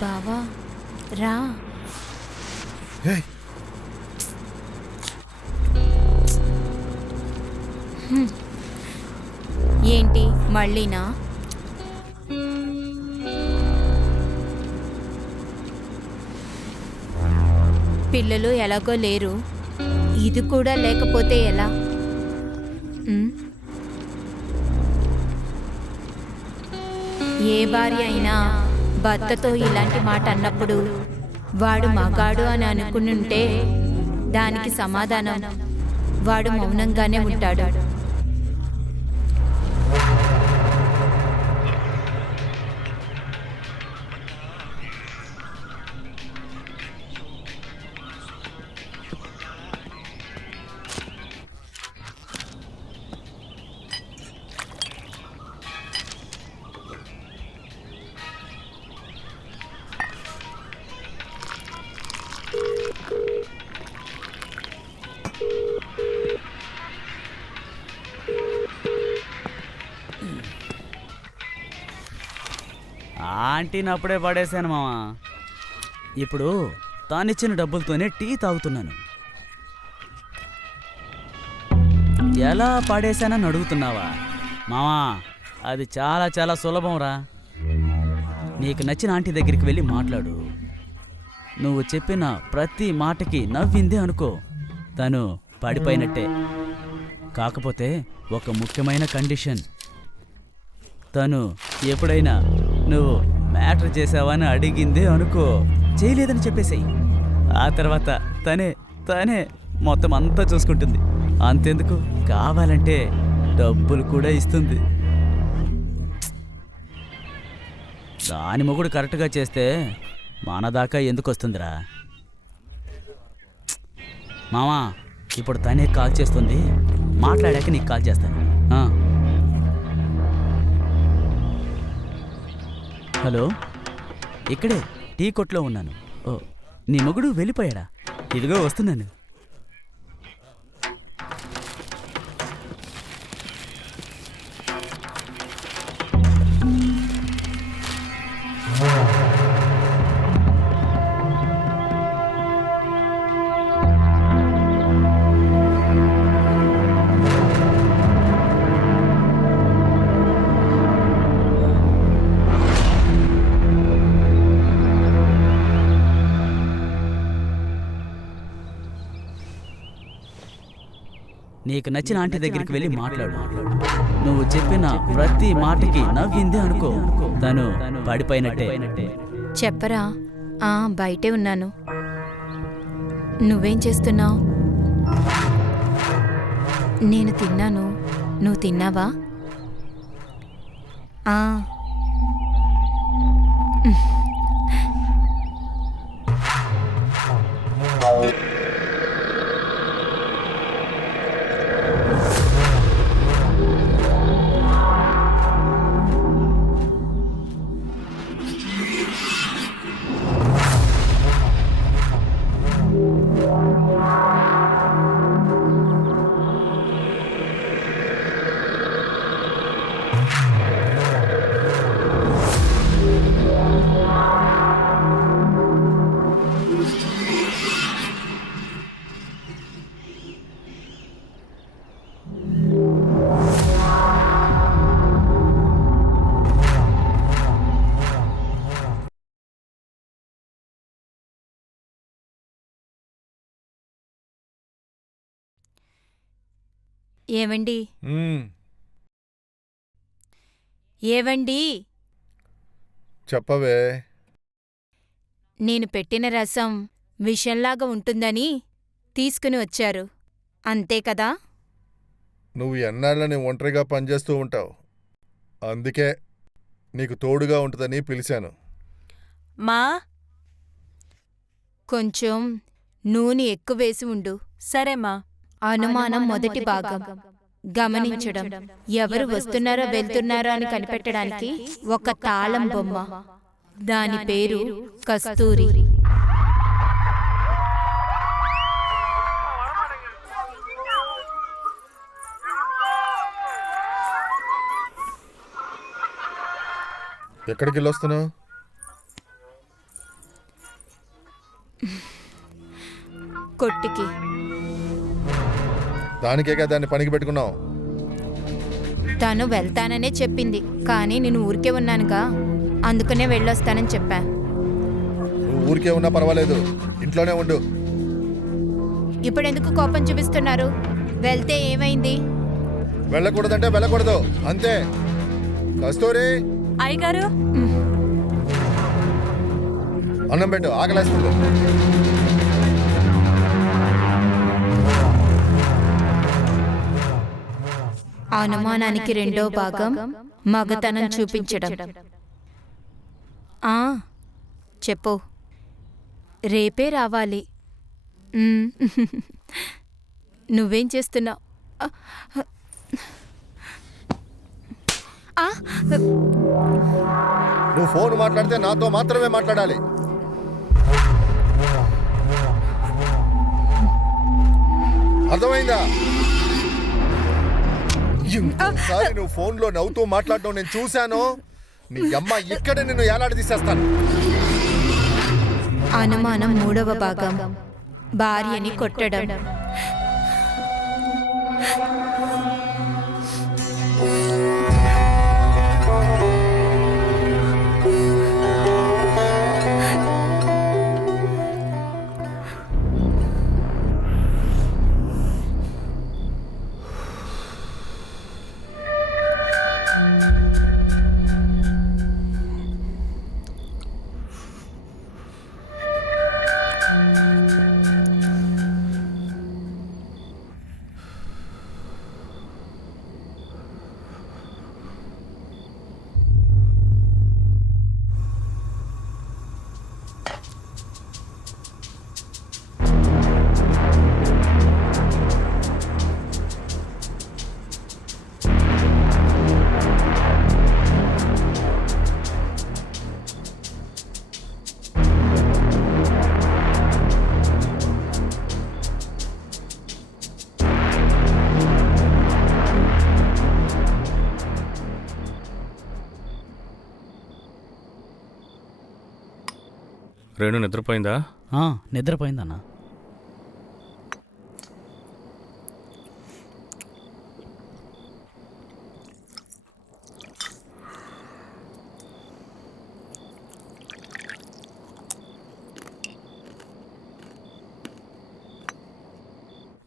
బావా రా. ఏయ్, ఏంటి మళ్ళీనా? పిల్లలు ఎలాగో లేరు, ఇది కూడా లేకపోతే ఎలా? ఉమ్. ఏ భార్య అయినా భర్తతో ఇలాంటి మాట అన్నప్పుడు వాడు మగాడు అని అనుకుని ఉంటే దానికి సమాధానం వాడు మౌనంగానే ఉంటాడు. ఆంటీని అప్పుడే పడేశాను మామ. ఇప్పుడు తానిచ్చిన డబ్బులతోనే టీ తాగుతున్నాను. ఎలా పడేశానని అడుగుతున్నావా మామా? అది చాలా చాలా సులభం రా. నీకు నచ్చిన ఆంటీ దగ్గరికి వెళ్ళి మాట్లాడు. నువ్వు చెప్పిన ప్రతి మాటకి నవ్విందే అనుకో, తను పడిపోయినట్టే. కాకపోతే ఒక ముఖ్యమైన కండిషన్. తను ఎప్పుడైనా నువ్వు మ్యాటర్ చేసావని అడిగిందే అనుకో, చేయలేదని చెప్పేసేయి. ఆ తర్వాత తనే మొత్తం అంతా చూసుకుంటుంది. అంతెందుకు, కావాలంటే డబ్బులు కూడా ఇస్తుంది. దాని మొగుడు కరెక్ట్గా చేస్తే మన దాకా ఎందుకు వస్తుందిరా మామా? ఇప్పుడు తనే కాల్ చేస్తుంది, మాట్లాడాక నీకు కాల్ చేస్తాను. హలో, ఇక్కడే టీ కొట్లో ఉన్నాను. ఓ, నీ మొగుడు వెళ్ళిపోయాడా? ఇదిగో వస్తున్నాను. నీకు నచ్చిన ఆంటీ దగ్గరికి వెళ్ళి మాట్లాడు. నువ్వు చెప్పిన ప్రతి మాటకి నవ్వింది అనుకో, తను పడిపోయినట్టే. చెప్పరా? బయటే ఉన్నాను. నువ్వేం చేస్తున్నావు? నేను తిన్నాను. నువ్వు తిన్నావా? ఏవండి? ఏవండి? చెప్పవే. నేను పెట్టిన రసం విషంలాగా ఉంటుందని తీసుకుని వచ్చారు, అంతే కదా? నువ్వు ఎన్నాళ్ళని ఒంటరిగా పనిచేస్తూ ఉంటావు, అందుకే నీకు తోడుగా ఉంటుందని పిలిచాను. మా కొంచెం నూనె ఎక్కువ వేసి ఉండు. సరేమ్మా. అనుమానం మొదటి భాగం. గమనించడం. ఎవరు వస్తున్నారో వెళ్తున్నారో అని కనిపెట్టడానికి ఒక తాళం బొమ్మ. దాని పేరు కస్తూరి. ఎక్కడికి వెళ్ళొస్తున్నావు? కొట్టికి. దానికేగా దాన్ని పనికి పెట్టుకున్నావు. తను వెళ్తాననే చెప్పింది, కానీ నేను ఊరికే ఉన్నానుగా, అందుకనే వెళ్ళొస్తానని చెప్పా. నువ్వు ఊరికే ఉన్నా పర్వాలేదు, ఇంట్లోనే ఉండు. ఇప్పుడెందుకు కోపం చూపిస్తున్నారు? వెళ్తే ఏమైంది? వెళ్ళకూడదంటే వెళ్ళకూడదు, అంతే. కస్తూరి, అయ్యగారు. అన్నం పెట్టు, ఆకలేస్తుంది. అనుమానానికి రెండో భాగం మగతనం చూపించడం. చెప్పు. రేపే రావాలి. నువ్వేం చేస్తున్నావు? నువ్వు ఫోన్ మాట్లాడితే నాతో మాత్రమే మాట్లాడాలి. అర్థమైందా? ఇంకోసారి నువ్వు ఫోన్లో నవ్వుతూ మాట్లాడటం నేను చూశాను, నీ అమ్మ ఇక్కడే నిన్ను ఏలాడి తీసేస్తాను. అనుమానం మూడవ భాగం భార్యని కొట్టడం. రేణు నిద్రపోయిందా? నిద్రపోయిందన్నా.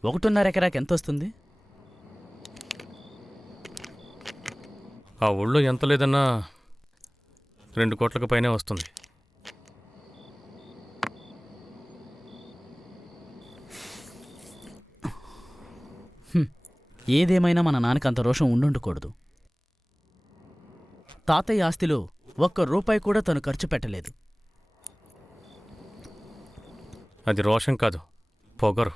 ఒకటిన్నర ఎకరాకి ఎంత వస్తుంది? ఆ ఊళ్ళో ఎంత లేదన్నా 2 కోట్లకు పైనే వస్తుంది. ఏదేమైనా మన నాన్నకి అంత రోషం ఉండుండకూడదు. తాతయ్య ఆస్తిలో ₹1 కూడా తను ఖర్చు పెట్టలేదు. అది రోషం కాదు, పొగరు.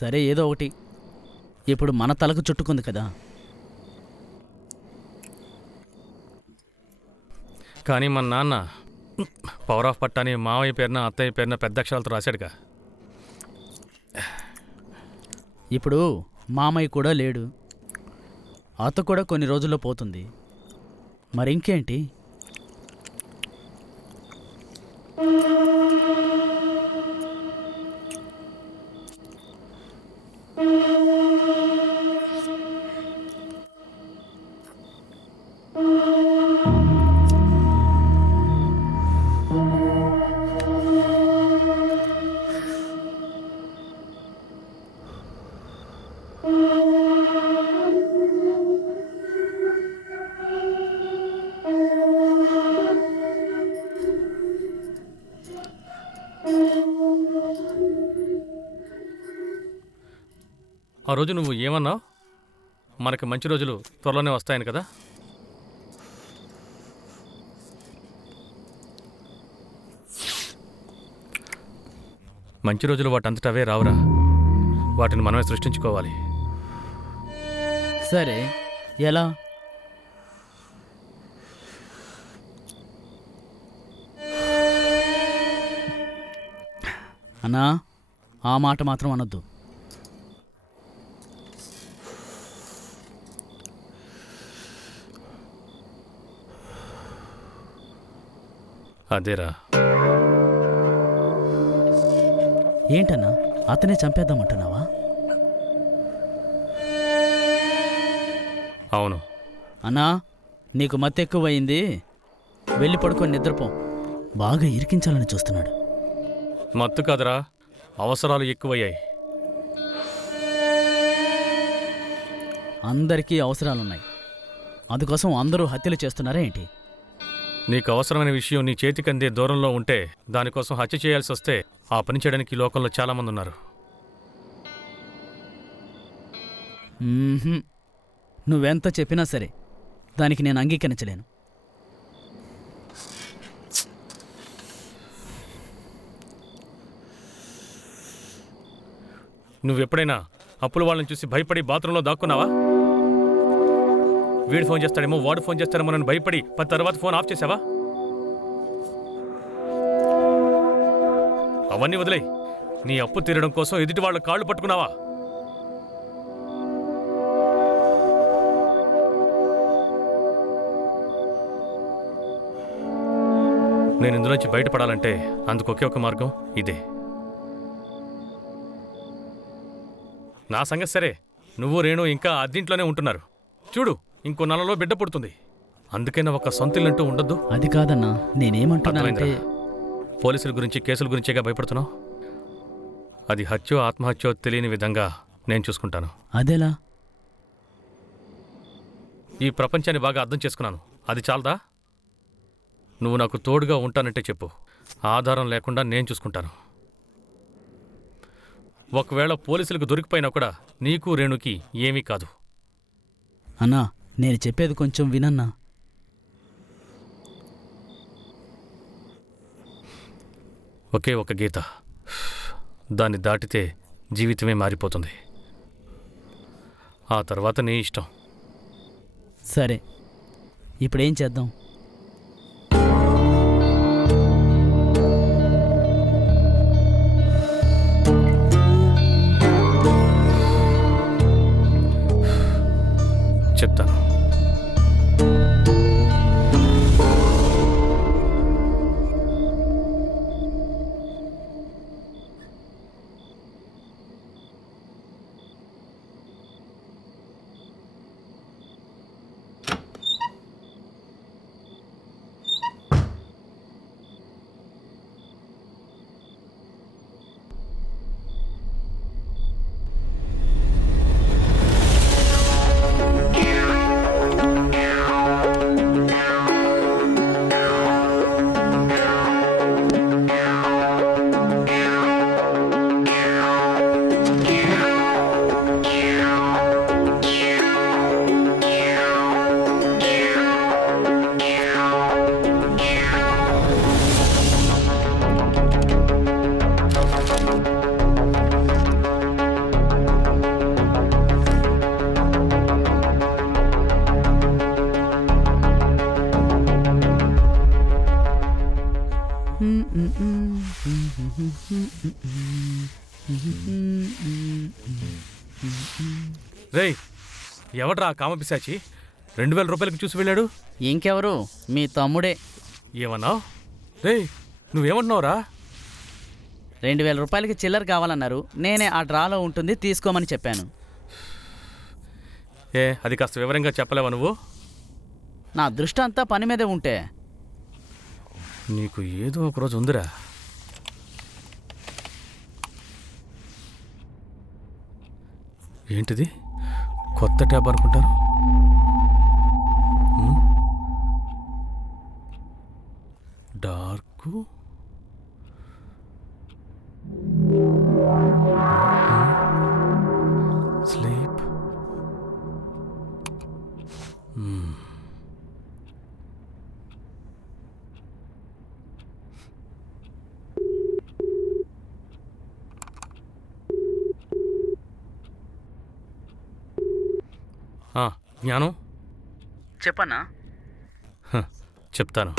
సరే, ఏదో ఒకటి. ఇప్పుడు మన తలకు చుట్టుకుంది కదా. కానీ మన నాన్న పవర్ ఆఫ్ పట్టాని మావయ్య పేరున అత్తయ్య పేరున పెద్ద అక్షరాలతో రాశాడుగా. ఇప్పుడు మామయ్య కూడా లేడు, అత్త కూడా కొన్ని రోజుల్లో పోతుంది. మరింకేంటి? ఆ రోజు నువ్వు ఏమన్నావు? మనకి మంచి రోజులు త్వరలోనే వస్తాయని కదా. మంచి రోజులు వాటంతట అవే రావురా, వాటిని మనమే సృష్టించుకోవాలి. సరే, ఎలా? అన్నా, ఆ మాట మాత్రం అనొద్దు. అదేరా. ఏంటన్నా, అతనే చంపేద్దామంటున్నావా? అవును. అన్నా, నీకు మత్తెక్కువయింది, వెళ్ళి పడుకొని నిద్రపో. బాగా ఇరికించాలని చూస్తున్నాడు. మత్తు కాదురా, అవసరాలు ఎక్కువయ్యాయి. అందరికీ అవసరాలున్నాయి, అందుకోసం అందరూ హత్యలు చేస్తున్నారా ఏంటి? నీకు అవసరమైన విషయం నీ చేతికి అందే దూరంలో ఉంటే దానికోసం హత్య చేయాల్సి వస్తే ఆ పని చేయడానికి ఈ లోకంలో చాలామంది ఉన్నారు. నువ్వెంత చెప్పినా సరే దానికి నేను అంగీకరించలేను. నువ్వెప్పుడైనా అప్పుల వాళ్ళని చూసి భయపడి బాత్రూంలో దాక్కున్నావా? వీడు ఫోన్ చేస్తాడేమో, వాడు ఫోన్ చేస్తాడేమో నన్ను భయపడి 10 తర్వాత ఫోన్ ఆఫ్ చేసావా? అవన్నీ వదిలే, నీ అప్పు తీరడం కోసం ఎదుటి వాళ్ళ కాళ్ళు పట్టుకున్నావా? నేను ఇందులోంచి బయటపడాలంటే అందుకు ఒకే ఒక మార్గం ఇదే. నా సంగతి సరే, నువ్వు రేణు ఇంకా అద్దింట్లోనే ఉంటున్నారు. చూడు, ఇంకో నెలలో బిడ్డ పుడుతుంది. అందుకైనా ఒక సొంతిల్లంటూ ఉండొద్దు. అది కాదన్నా, నేనేమంటున్నానంటే పోలీసుల గురించి, కేసుల గురించేగా భయపడుతున్నావు. అది హత్యో ఆత్మహత్యో తెలియని విధంగా నేను చూసుకుంటాను. అదెలా? ఈ ప్రపంచాన్ని బాగా అర్థం చేసుకున్నాను. అది చాలదా? నువ్వు నాకు తోడుగా ఉంటానంటే చెప్పు, ఆధారం లేకుండా నేను చూసుకుంటాను. ఒకవేళ పోలీసులకు దొరికిపోయినా కూడా నీకు రేణుకి ఏమీ కాదు. అన్నా, నేను చెప్పేది కొంచెం వినన్నా. ఒకే ఒక గీత, దాన్ని దాటితే జీవితమే మారిపోతుంది. ఆ తర్వాత నీ ఇష్టం. సరే, ఇప్పుడేం చేద్దాం? చెప్తాను. రేయ్, ఎవడ్రా ఆ కామపిశాచి 2000 రూపాయలకి చూసి వెళ్ళాడు? ఇంకెవరు? మీ తమ్ముడే. ఏమన్నావు? రేయ్, నువ్వేమంటున్నావురా? 2000 రూపాయలకి చిల్లర కావాలన్నారు. నేనే ఆ డ్రాలో ఉంటుంది తీసుకోమని చెప్పాను. అది కాస్త వివరంగా చెప్పలేవా నువ్వు? నా దృష్టి అంతా పని మీదే ఉంటే. నీకు ఏదో ఒకరోజు ఉందిరా. ఏంటిది? కొత్త ట్యాబ్ అనుకుంటారు. Dark sleep. జ్ఞానం, చెప్పన్నా? చెప్తాను.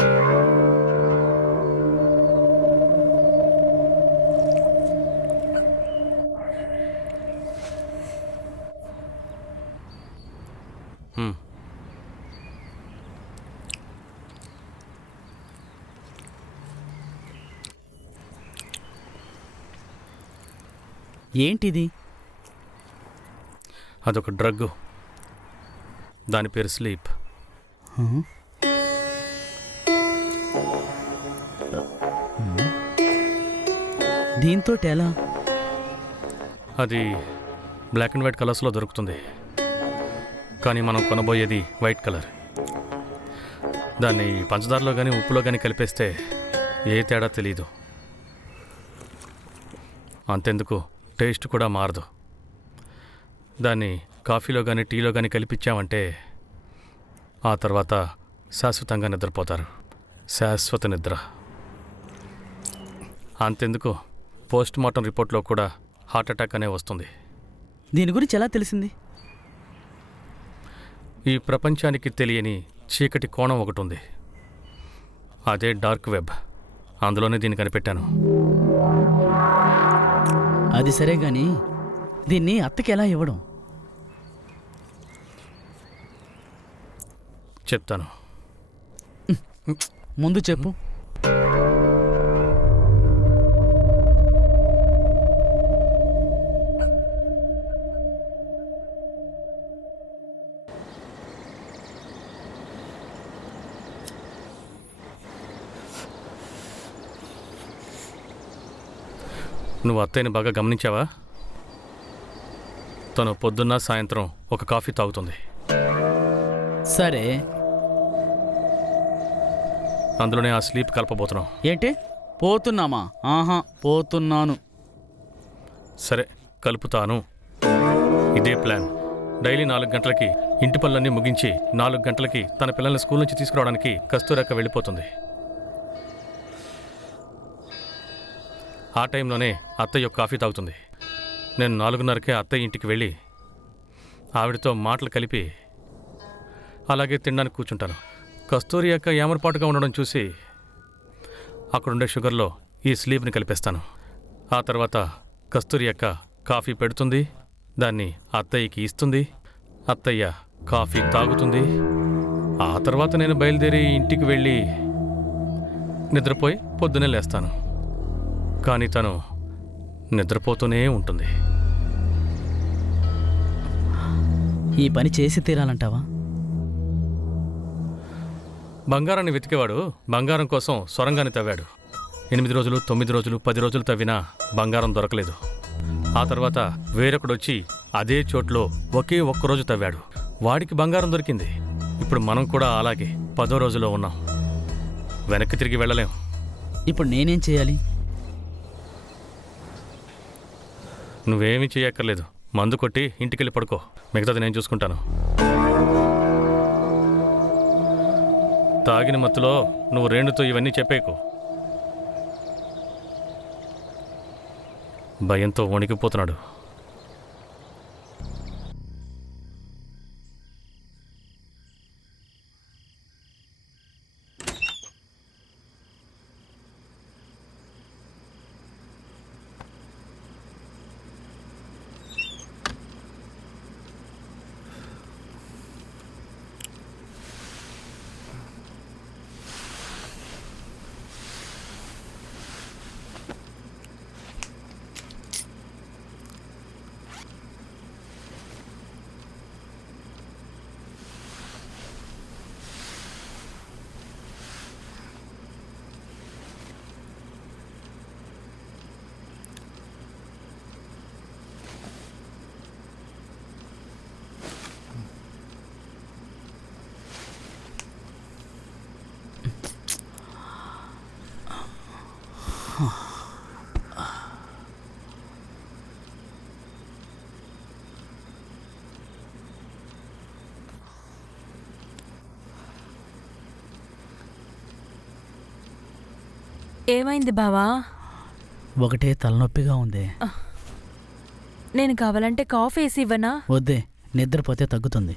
ఏంటిది? అదొక డ్రగ్. దాని పేరు స్లీప్. దీంతో ఎలా? అది బ్లాక్ అండ్ వైట్ కలర్స్లో దొరుకుతుంది, కానీ మనం కొనబోయేది వైట్ కలర్. దాన్ని పంచదారలో కానీ ఉప్పులో కానీ కలిపేస్తే ఏ తేడా తెలీదు. అంతెందుకు, టేస్ట్ కూడా మారదు. దాన్ని కాఫీలో కానీ టీలో కానీ కలిపించామంటే ఆ తర్వాత శాశ్వతంగా నిద్రపోతారు. శాశ్వత నిద్ర. అంతెందుకు, పోస్ట్ మార్టం రిపోర్ట్లో కూడా హార్ట్ అటాక్ అనే వస్తుంది. దీని గురించి ఎలా తెలిసింది? ఈ ప్రపంచానికి తెలియని చీకటి కోణం ఒకటి ఉంది, అదే డార్క్ వెబ్. అందులోనే దీన్ని కనిపెట్టాను. అది సరే గాని దీన్ని అత్తకి ఎలా ఇవ్వడం? చెప్తాను. ముందు చెప్పు. నువ్వు అత్తయ్యని బాగా గమనించావా? తను పొద్దున్న సాయంత్రం ఒక కాఫీ తాగుతుంది. సరే, అందులోనే ఆ స్లీప్ కలపబోతున్నాం. ఏంటి పోతున్నామా? ఆహా, పోతున్నాను. సరే, కలుపుతాను. ఇదే ప్లాన్. డైలీ 4 గంటలకి ఇంటి పనులన్నీ ముగించి 4 గంటలకి తన పిల్లల్ని స్కూల్ నుంచి తీసుకురావడానికి కస్తూరక్క వెళ్ళిపోతుంది. ఆ టైంలోనే అత్తయ్య కాఫీ తాగుతుంది. నేను 4:30కే అత్తయ్య ఇంటికి వెళ్ళి ఆవిడతో మాటలు కలిపి అలాగే తినడానికి కూర్చుంటాను. కస్తూరి అక్క ఏమరపాటుగా ఉండడం చూసి అక్కడుండే షుగర్లో ఈ స్లీప్ని కలిపేస్తాను. ఆ తర్వాత కస్తూరి అక్క కాఫీ పెడుతుంది, దాన్ని అత్తయ్యకి ఇస్తుంది. అత్తయ్య కాఫీ తాగుతుంది. ఆ తర్వాత నేను బయలుదేరి ఇంటికి వెళ్ళి నిద్రపోయి పొద్దునే లేస్తాను. కానీ తను నిద్రపోతూనే ఉంటుంది. ఈ పని చేసి తీరాలంటావా? బంగారాన్ని వెతికేవాడు బంగారం కోసం సొరంగాన్ని తవ్వాడు. 8 రోజులు, 9 రోజులు, 10 రోజులు తవ్వినా బంగారం దొరకలేదు. ఆ తర్వాత వేరొకడొచ్చి అదే చోట్లో ఒకే ఒక్కరోజు తవ్వాడు, వాడికి బంగారం దొరికింది. ఇప్పుడు మనం కూడా అలాగే 10వ రోజులో ఉన్నాం. వెనక్కి తిరిగి వెళ్ళలేం. ఇప్పుడు నేనేం చేయాలి? నువ్వేమీ చేయక్కర్లేదు. మందు కొట్టి ఇంటికెళ్ళి పడుకో, మిగతాది నేను చూసుకుంటాను. తాగిన మత్తులో నువ్వు రేణుతో ఇవన్నీ చెప్పేకు. భయంతో వణికిపోతున్నాడు. ఏమైంది బావా? ఒకటే తలనొప్పిగా ఉంది. నేను కావాలంటే కాఫీ వేసి ఇవ్వనా? వద్దే, నిద్రపోతే తగ్గుతుంది.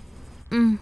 మ్.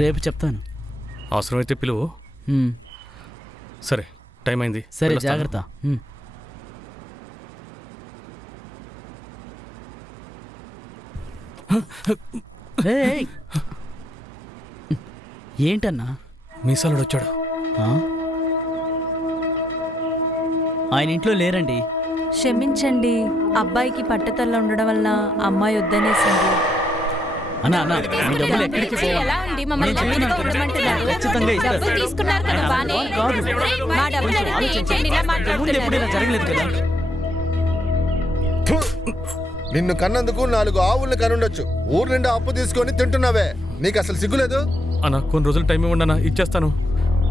రేపు చెప్తాను. అవసరమైతే పిలువు. ఉమ్, సరే, టైం అయింది. సరే వెళ్ళొస్తాను. జాగ్రత్త. ఉమ్. ఏయ్! ఏంటన్నా? మీసాలుడు వచ్చాడు. ఆ? ఆయన ఇంట్లో లేరండి. క్షమించండి, అబ్బాయికి పట్టతల్ల ఉండడం వల్ల అమ్మాయి వద్దనేసింది. అన్నా అన్నా మీ డబ్బులు ఎక్కడికి పోవాలి? ఎలా అండి మమ్మల్ని నేను నమ్మినగా చెప్తున్నాను కదా. ఉండమంటున్నారు? ఖచ్చితంగా ఇస్తారు. డబ్బులు తీసుకున్నారు కదా బానే. మా డబ్బులు అడిగితే ఏంటండి ఇలా ముందు ఎప్పుడు ఇలా మాట్లాడుతున్నారు? జరగలేదు కదా. ఫు! నిన్ను కన్నందుకు 4 ఆవుల్ని కనుండొచ్చు. ఊరు నిండా అప్పు తీసుకొని తింటున్నావే, నీకు అసలు సిగ్గులేదు? అన్న కొన్ని రోజులు టైం ఇవ్వండి అన్న, ఇచ్చేస్తాను.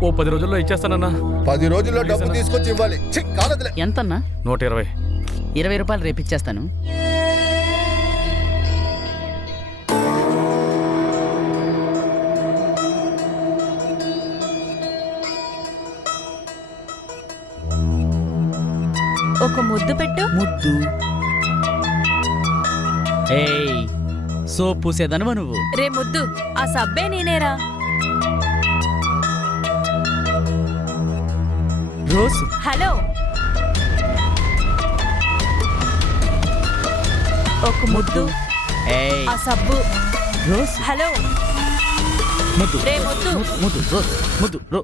ఓ 10 రోజుల్లో ఇచ్చేస్తానన్నా. 10 రోజుల్లో డబ్బు తీసుకొచ్చి ఇవ్వాలి. ఛీ, కాలదులే. ఎంతన్నా? 120. 20 రూపాయలు రేపు ఇచ్చేస్తాను. ఒక ముద్దు పెట్టు. ముద్దు. ఏయ్, సోప్ పూసేదనవా నువ్వు? రే ముద్దు, ఆ సబ్బే నేనేరా. రోజు హలో, ఒక ముద్దు, ఏయ్, ఆ సబ్బు. రోజు హలో, ముద్దు. రే ముద్దు. ముద్దు రోజు ముద్దు రో.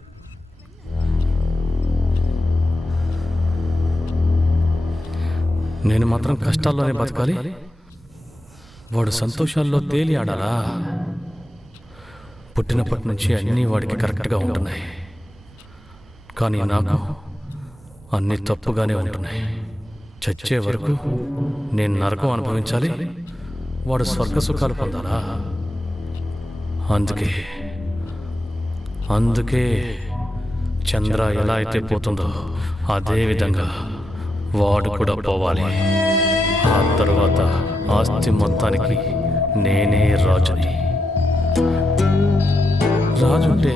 నేను మాత్రం కష్టాల్లోనే బతకాలి, వాడు సంతోషాల్లో తేలి ఆడాలా? పుట్టినప్పటి నుంచి అన్నీ వాడికి కరెక్ట్గా ఉంటున్నాయి, కానీ నాకు అన్నీ తప్పుగానే ఉంటున్నాయి. చచ్చే వరకు నేను నరకం అనుభవించాలి, వాడు స్వర్గ సుఖాలు పొందాలా? అందుకే చంద్ర ఎలా అయితే పోతుందో అదే విధంగా వాడు కూడా పోవాలి. ఆ తరువాత ఆస్తి మొత్తానికి నేనే రాజుని. రాజు ఉంటే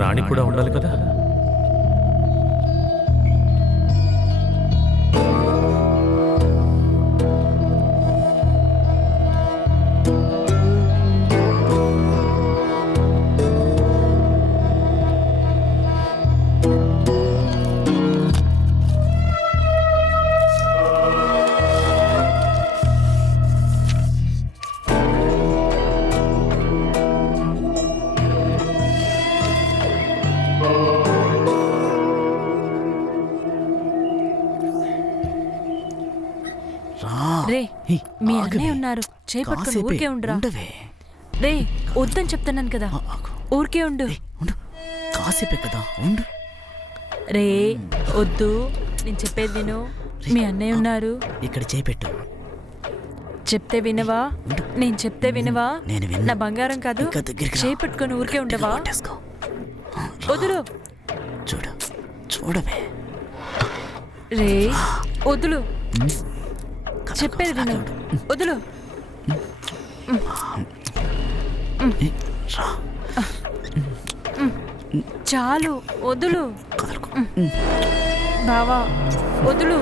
రాణి కూడా ఉండాలి కదా. రే, హే, మీ ఆగవే. అన్నయ్య ఉన్నారు, చేపట్టుకుని కాసేపే ఊరికే ఉండురా. ఉండవే. రే, వద్దని చెప్తున్నాను కదా, ఆగు. ఊరికే ఉండు. ఉండు, కాసేపే కదా, ఉండు. రే వద్దు, నేను చెప్పేది విను. మీ అన్నయ్య ఉన్నారు, ఇక్కడ చేపెట్టు. చెప్తే వినవా? నేను చెప్తే వినవా? నేను విన్నా. నా బంగారం కాదు, ఇంకా దగ్గరికి రా. చేపట్టుకుని ఊరికే ఉండవా? పట్టేసుకో. వదులు. చూడు, చూడవే. రే వదులు, చెప్పేది విను. వదులు. రా, చాలు, వదులు. కదలకు. బావా వదులు.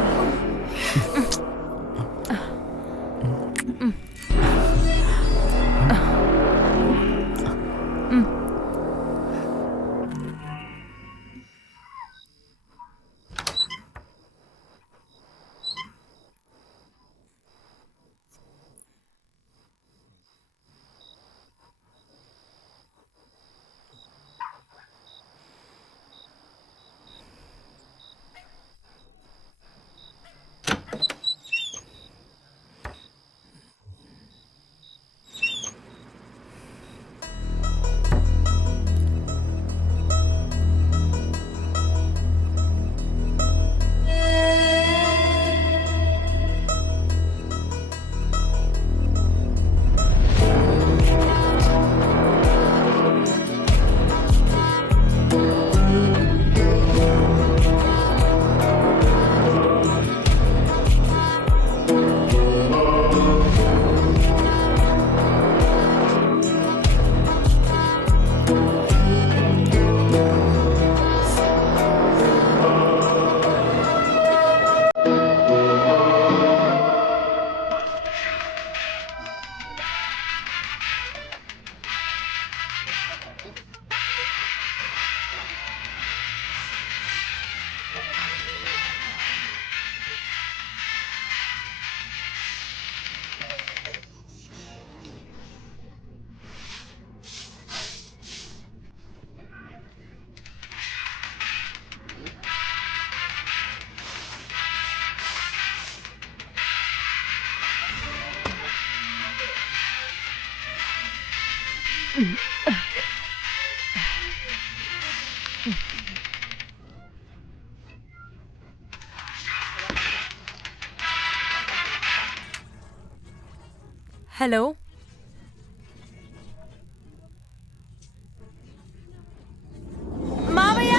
హలో, మావయ్య.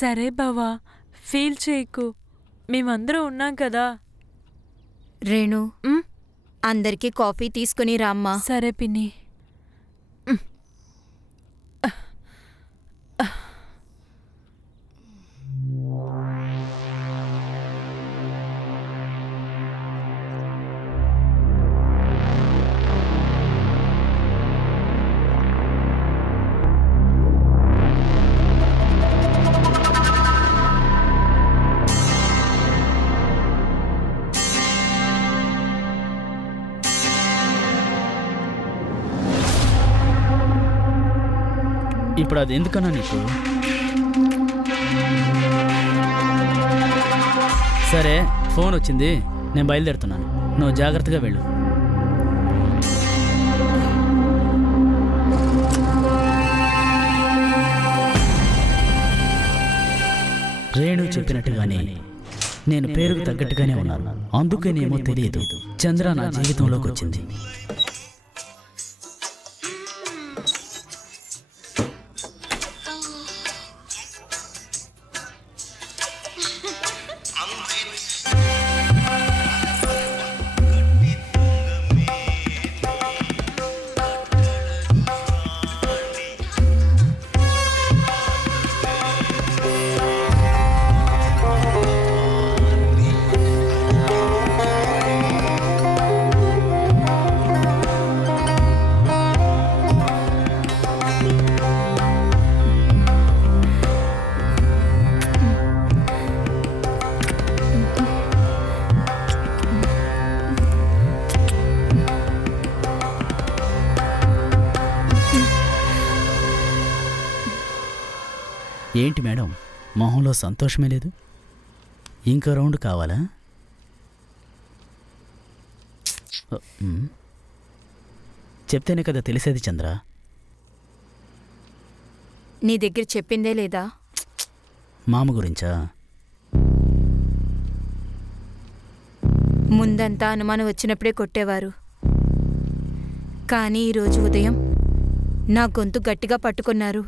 సరే బావా, ఫీల్ చేయకు, మేమందరం ఉన్నాం కదా. రేణు, ఉమ్, అందరికీ కాఫీ తీసుకుని రామ్మా. సరే పిన్ని. ఇప్పుడు అది ఎందుకన్నా నీకు? సరే, ఫోన్ వచ్చింది, నేను బయలుదేరుతున్నాను. నువ్వు జాగ్రత్తగా వెళ్ళు. రేణు చెప్పినట్టుగానే నేను పేరుకు తగ్గట్టుగానే ఉన్నాను. అందుకేనేమో తెలియదు, చంద్ర నా జీవితంలోకి వచ్చింది. ఏంటి మేడం, మొహంలో సంతోషమే లేదు? ఇంకో రౌండ్ కావాలా? చెప్తేనే కదా తెలిసేది చంద్ర. నీ దగ్గర చెప్పిందే లేదా? మామ గురించా? ముందంతా అనుమానం వచ్చినప్పుడే కొట్టేవారు. కానీ ఈరోజు ఉదయం నా గొంతు గట్టిగా పట్టుకున్నారు.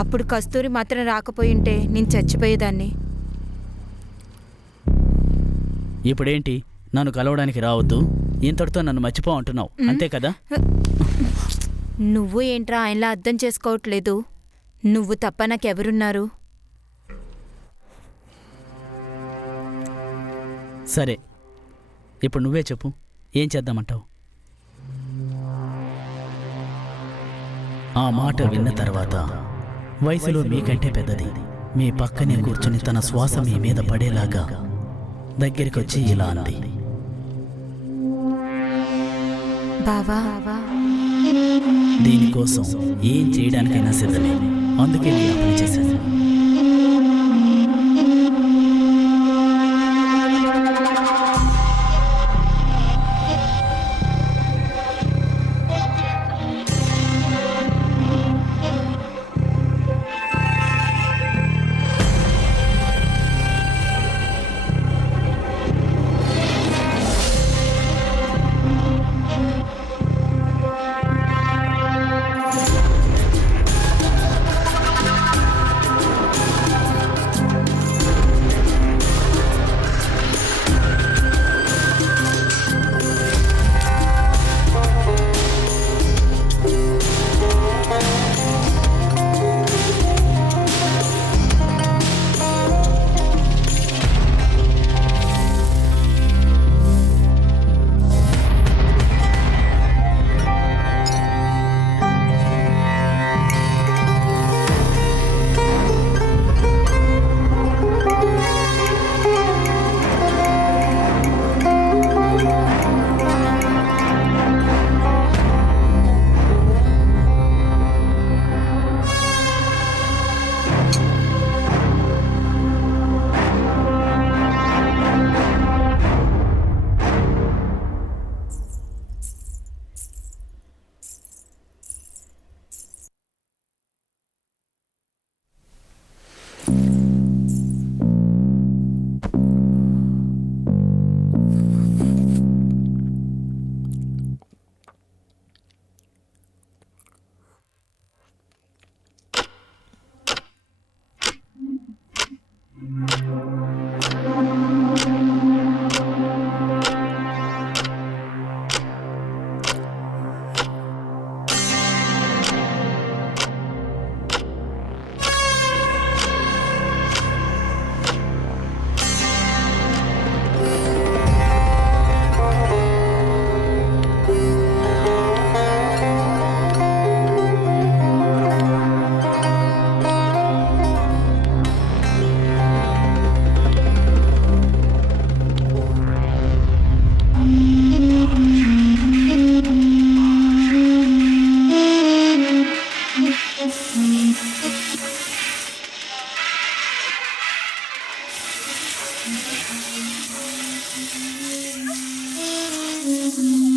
అప్పుడు కస్తూరి మాత్రం రాకపోయింటే నేను చచ్చిపోయేదాన్ని. ఇప్పుడేంటి, నన్ను కలవడానికి రావద్దు, ఇంతటితో నన్ను మర్చిపో అంటున్నావు, అంతే కదా? నువ్వు ఏంట్రా ఆయనలా అర్థం చేసుకోవట్లేదు? నువ్వు తప్ప నాకెవరున్నారు? సరే, ఇప్పుడు నువ్వే చెప్పు, ఏం చేద్దామంటావు? ఆ మాట విన్న తర్వాత వయసులో మీకంటే పెద్దది మీ పక్కనే కూర్చుని తన శ్వాస మీ మీద పడేలాగా దగ్గరికొచ్చి ఇలా అంది, బావా, దీనికోసం ఏం చేయడానికైనా సిద్ధమే, అందుకే నేను ఆ పని చేశాను.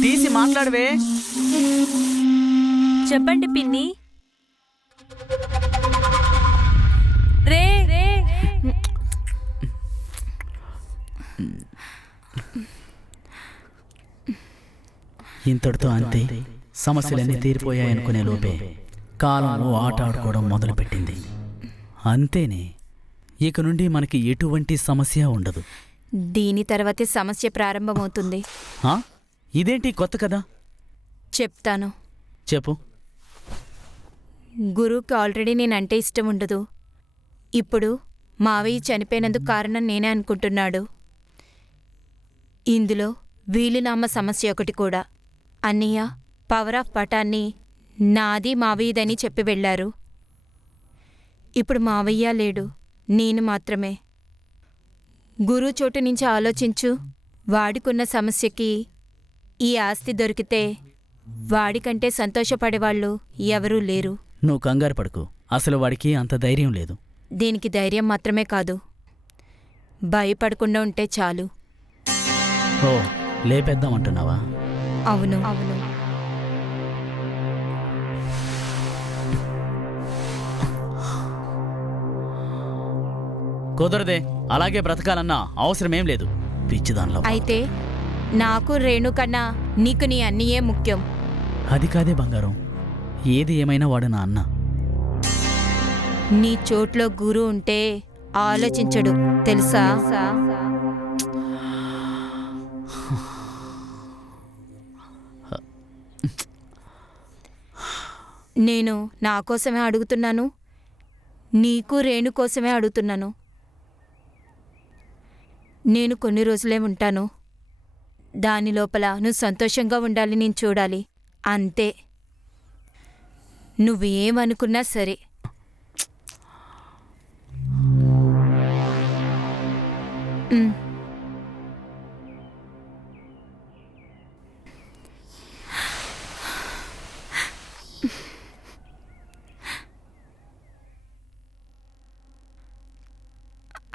తీసి మాట్లాడవే. చెప్పండి పిన్ని. రే రే ఇంతటితో అంతే, సమస్యలన్నీ తీరిపోయాయనుకునే లోపే కాలం ఓ ఆట ఆడుకోవడం మొదలుపెట్టింది. అంతేనే, ఇక నుండి మనకి ఎటువంటి సమస్య ఉండదు. దీని తర్వాతే సమస్య ప్రారంభమవుతుంది. ఆ? ఇదేంటి కొత్త కదా? చెప్తాను. చెప్పు. గురువుకి ఆల్రెడీ నేనంటే ఇష్టం ఉండదు. ఇప్పుడు మావయ్య చనిపోయినందుకు కారణం నేనే అనుకుంటున్నాడు. ఇందులో వీలునామా సమస్య ఒకటి కూడా. అన్నయ్య పవర్ ఆఫ్ పటాన్ని నాది మావయ్యదని చెప్పి వెళ్ళారు. ఇప్పుడు మావయ్య లేడు, నేను మాత్రమే. గురువు చోటు నుంచి ఆలోచించు. వాడికున్న సమస్యకి ఈ ఆస్తి దొరికితే వాడికంటే సంతోషపడేవాళ్ళు ఎవరూ లేరు. నువ్వు కంగారు పడకు, అసలు వాడికి అంత ధైర్యం లేదు. దీనికి ధైర్యం మాత్రమే కాదు, భయపడకుండా ఉంటే చాలు. ఓ, లేపేద్దామంటున్నావా? అవును అవును. కుదరదే, అలాగే బ్రతకాలన్నా అవసరమేం లేదు. పిచ్చిదానిలో. అయితే నాకు రేణు కన్నా నీకు నీ అన్నయ్యే ముఖ్యం. అది కాదే బంగారం, ఏది ఏమైనా వాడు నా అన్న. నీ చోట్లో గురు ఉంటే ఆలోచించడు తెలుసా? నేను నా కోసమే అడుగుతున్నాను, నీకు రేణు కోసమే అడుగుతున్నాను. నేను కొన్ని రోజులే ఉంటాను. దాని లోపల నువ్వు సంతోషంగా ఉండాలి, నేను చూడాలి, అంతే. నువ్వేమనుకున్నా సరే.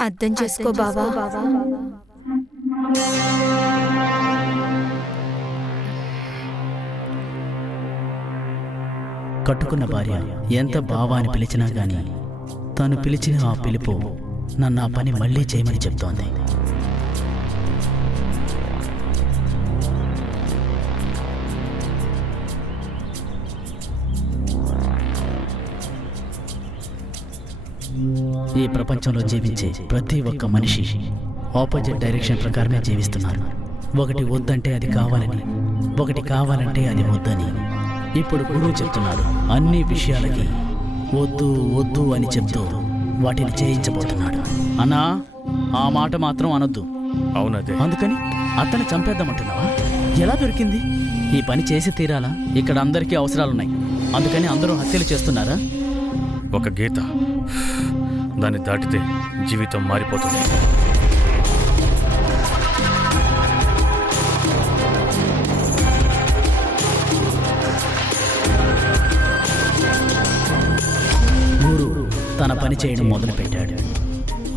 అర్థం చేసుకో బావా. కట్టుకున్న భార్య ఎంత బావా అని పిలిచినా గాని తను పిలిచిన ఆ పిలుపు నన్ను ఆ పని మళ్ళీ చేయమని చెప్తోంది. ఈ ప్రపంచంలో జీవించే ప్రతి ఒక్క మనిషి ఆపోజిట్ డైరెక్షన్ ప్రకారమే జీవిస్తున్నారు. ఒకటి వద్దంటే అది కావాలని, ఒకటి కావాలంటే అది వద్దని. ఇప్పుడు గురువు చెప్తున్నాడు, అన్ని విషయాలకి వద్దు వద్దు అని చెప్తూ వాటిని చేయించబోతున్నాడు. అన్నా, ఆ మాట మాత్రం అనొద్దు. అవునదే. అందుకని అతన్ని చంపేద్దామంటున్నావా? ఎలా దొరికింది? ఈ పని చేసి తీరాలా? ఇక్కడ అందరికీ అవసరాలున్నాయి, అందుకని అందరూ హత్యలు చేస్తున్నారా? ఒక గీత, దాన్ని దాటితే జీవితం మారిపోతుంది. గురు తన పని చేయడం మొదలుపెట్టాడు.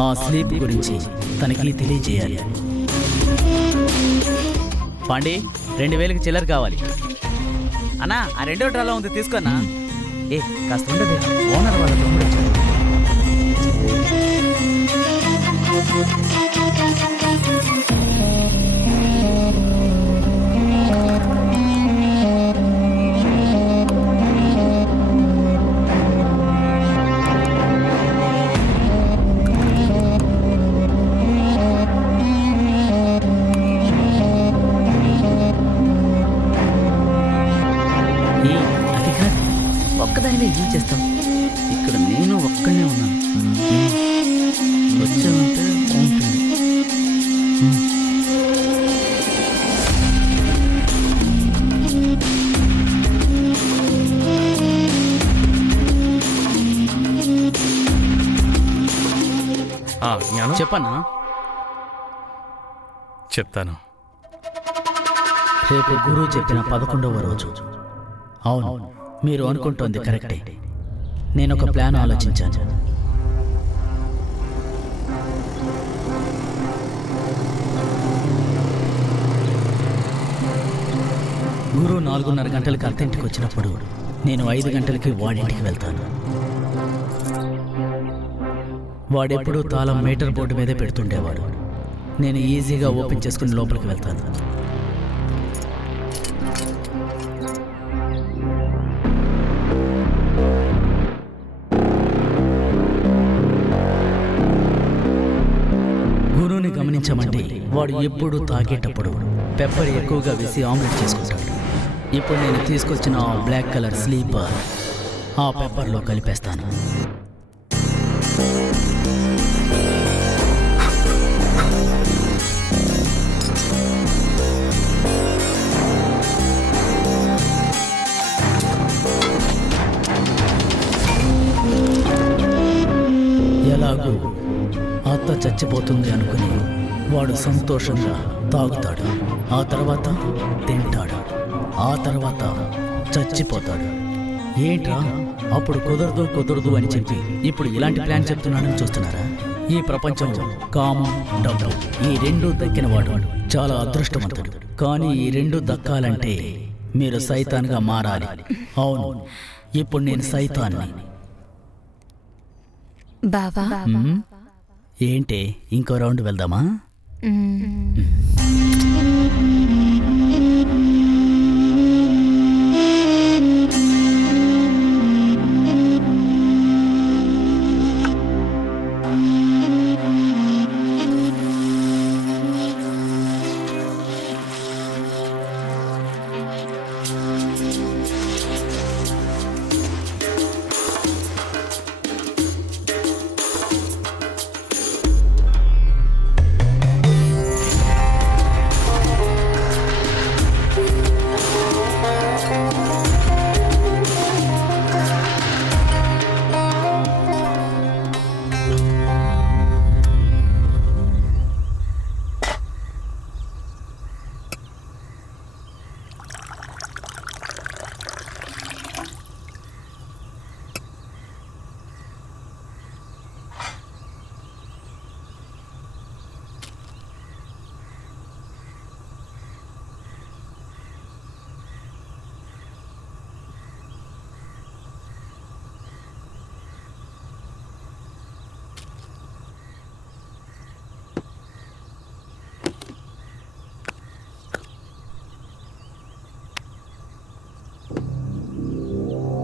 ఆ స్లీప్ గురించి తనకి తెలియజేయాలి. పాండి, 2000కి చిల్లర కావాలి. అన్నా, ఆ 2వ డ్రాలో ఉంది, తీసుకున్నా. ఏ కాస్త ఉండదే, ఓనర్ వాళ్ళ తమ్ముడు వచ్చాడు. అది కాదు, ఒక్కదానివే ఏం చేస్తాం? ఇక్కడ నేను ఒక్కనే ఉన్నాను. వచ్చామంటే బాగుంటుంది. జ్ఞానం చెప్పన్నా? చెప్తాను. రేపు గురువు చెప్పిన 11వ రోజు. అవును, మీరు అనుకుంటోంది కరెక్టే. నేను ఒక ప్లాన్ ఆలోచించాను. గురువు 4:30 గంటలకు అత్తింటికి వచ్చినప్పుడు నేను 5 గంటలకి వాడింటికి వెళ్తాను. వాడెప్పుడూ తాళం మీటర్ బోర్డు మీదే పెడుతుండేవాడు. నేను ఈజీగా ఓపెన్ చేసుకుని లోపలికి వెళ్తాను. గురువుని గమనించమంటే వాడు ఎప్పుడు తాగేటప్పుడు పెప్పర్ ఎక్కువగా వేసి ఆమ్లెట్ చేసుకుంటాడు. ఇప్పుడు నేను తీసుకొచ్చిన ఆ బ్లాక్ కలర్ స్లీపర్ ఆ పెప్పర్లో కలిపేస్తాను. ఎలాగూ అత్త చచ్చిపోతుంది అనుకుని వాడు సంతోషంగా తాగుతాడు. ఆ తర్వాత తింటాడు. ఆ తర్వాత చచ్చిపోతాడు. ఏంట్రా అప్పుడు కుదరదు కుదరదు అని చెప్పి ఇప్పుడు ఇలాంటి ప్లాన్ చెప్తున్నాడని చూస్తున్నారా? ఈ ప్రపంచంలో కామం, డబ్బు ఈ రెండూ దక్కినవాడు చాలా అదృష్టవంతుడు. కానీ ఈ రెండు దక్కాలంటే మీరు సైతాన్గా మారాలి. అవును, ఇప్పుడు నేను సైతాన్ని. బావా, ఏంటే, ఇంకో రౌండ్ వెళ్దామా?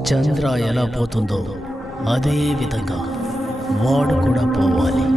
చంద్ర ఎలా పోతుందో అదే విధంగా వాడు కూడా పోవాలి.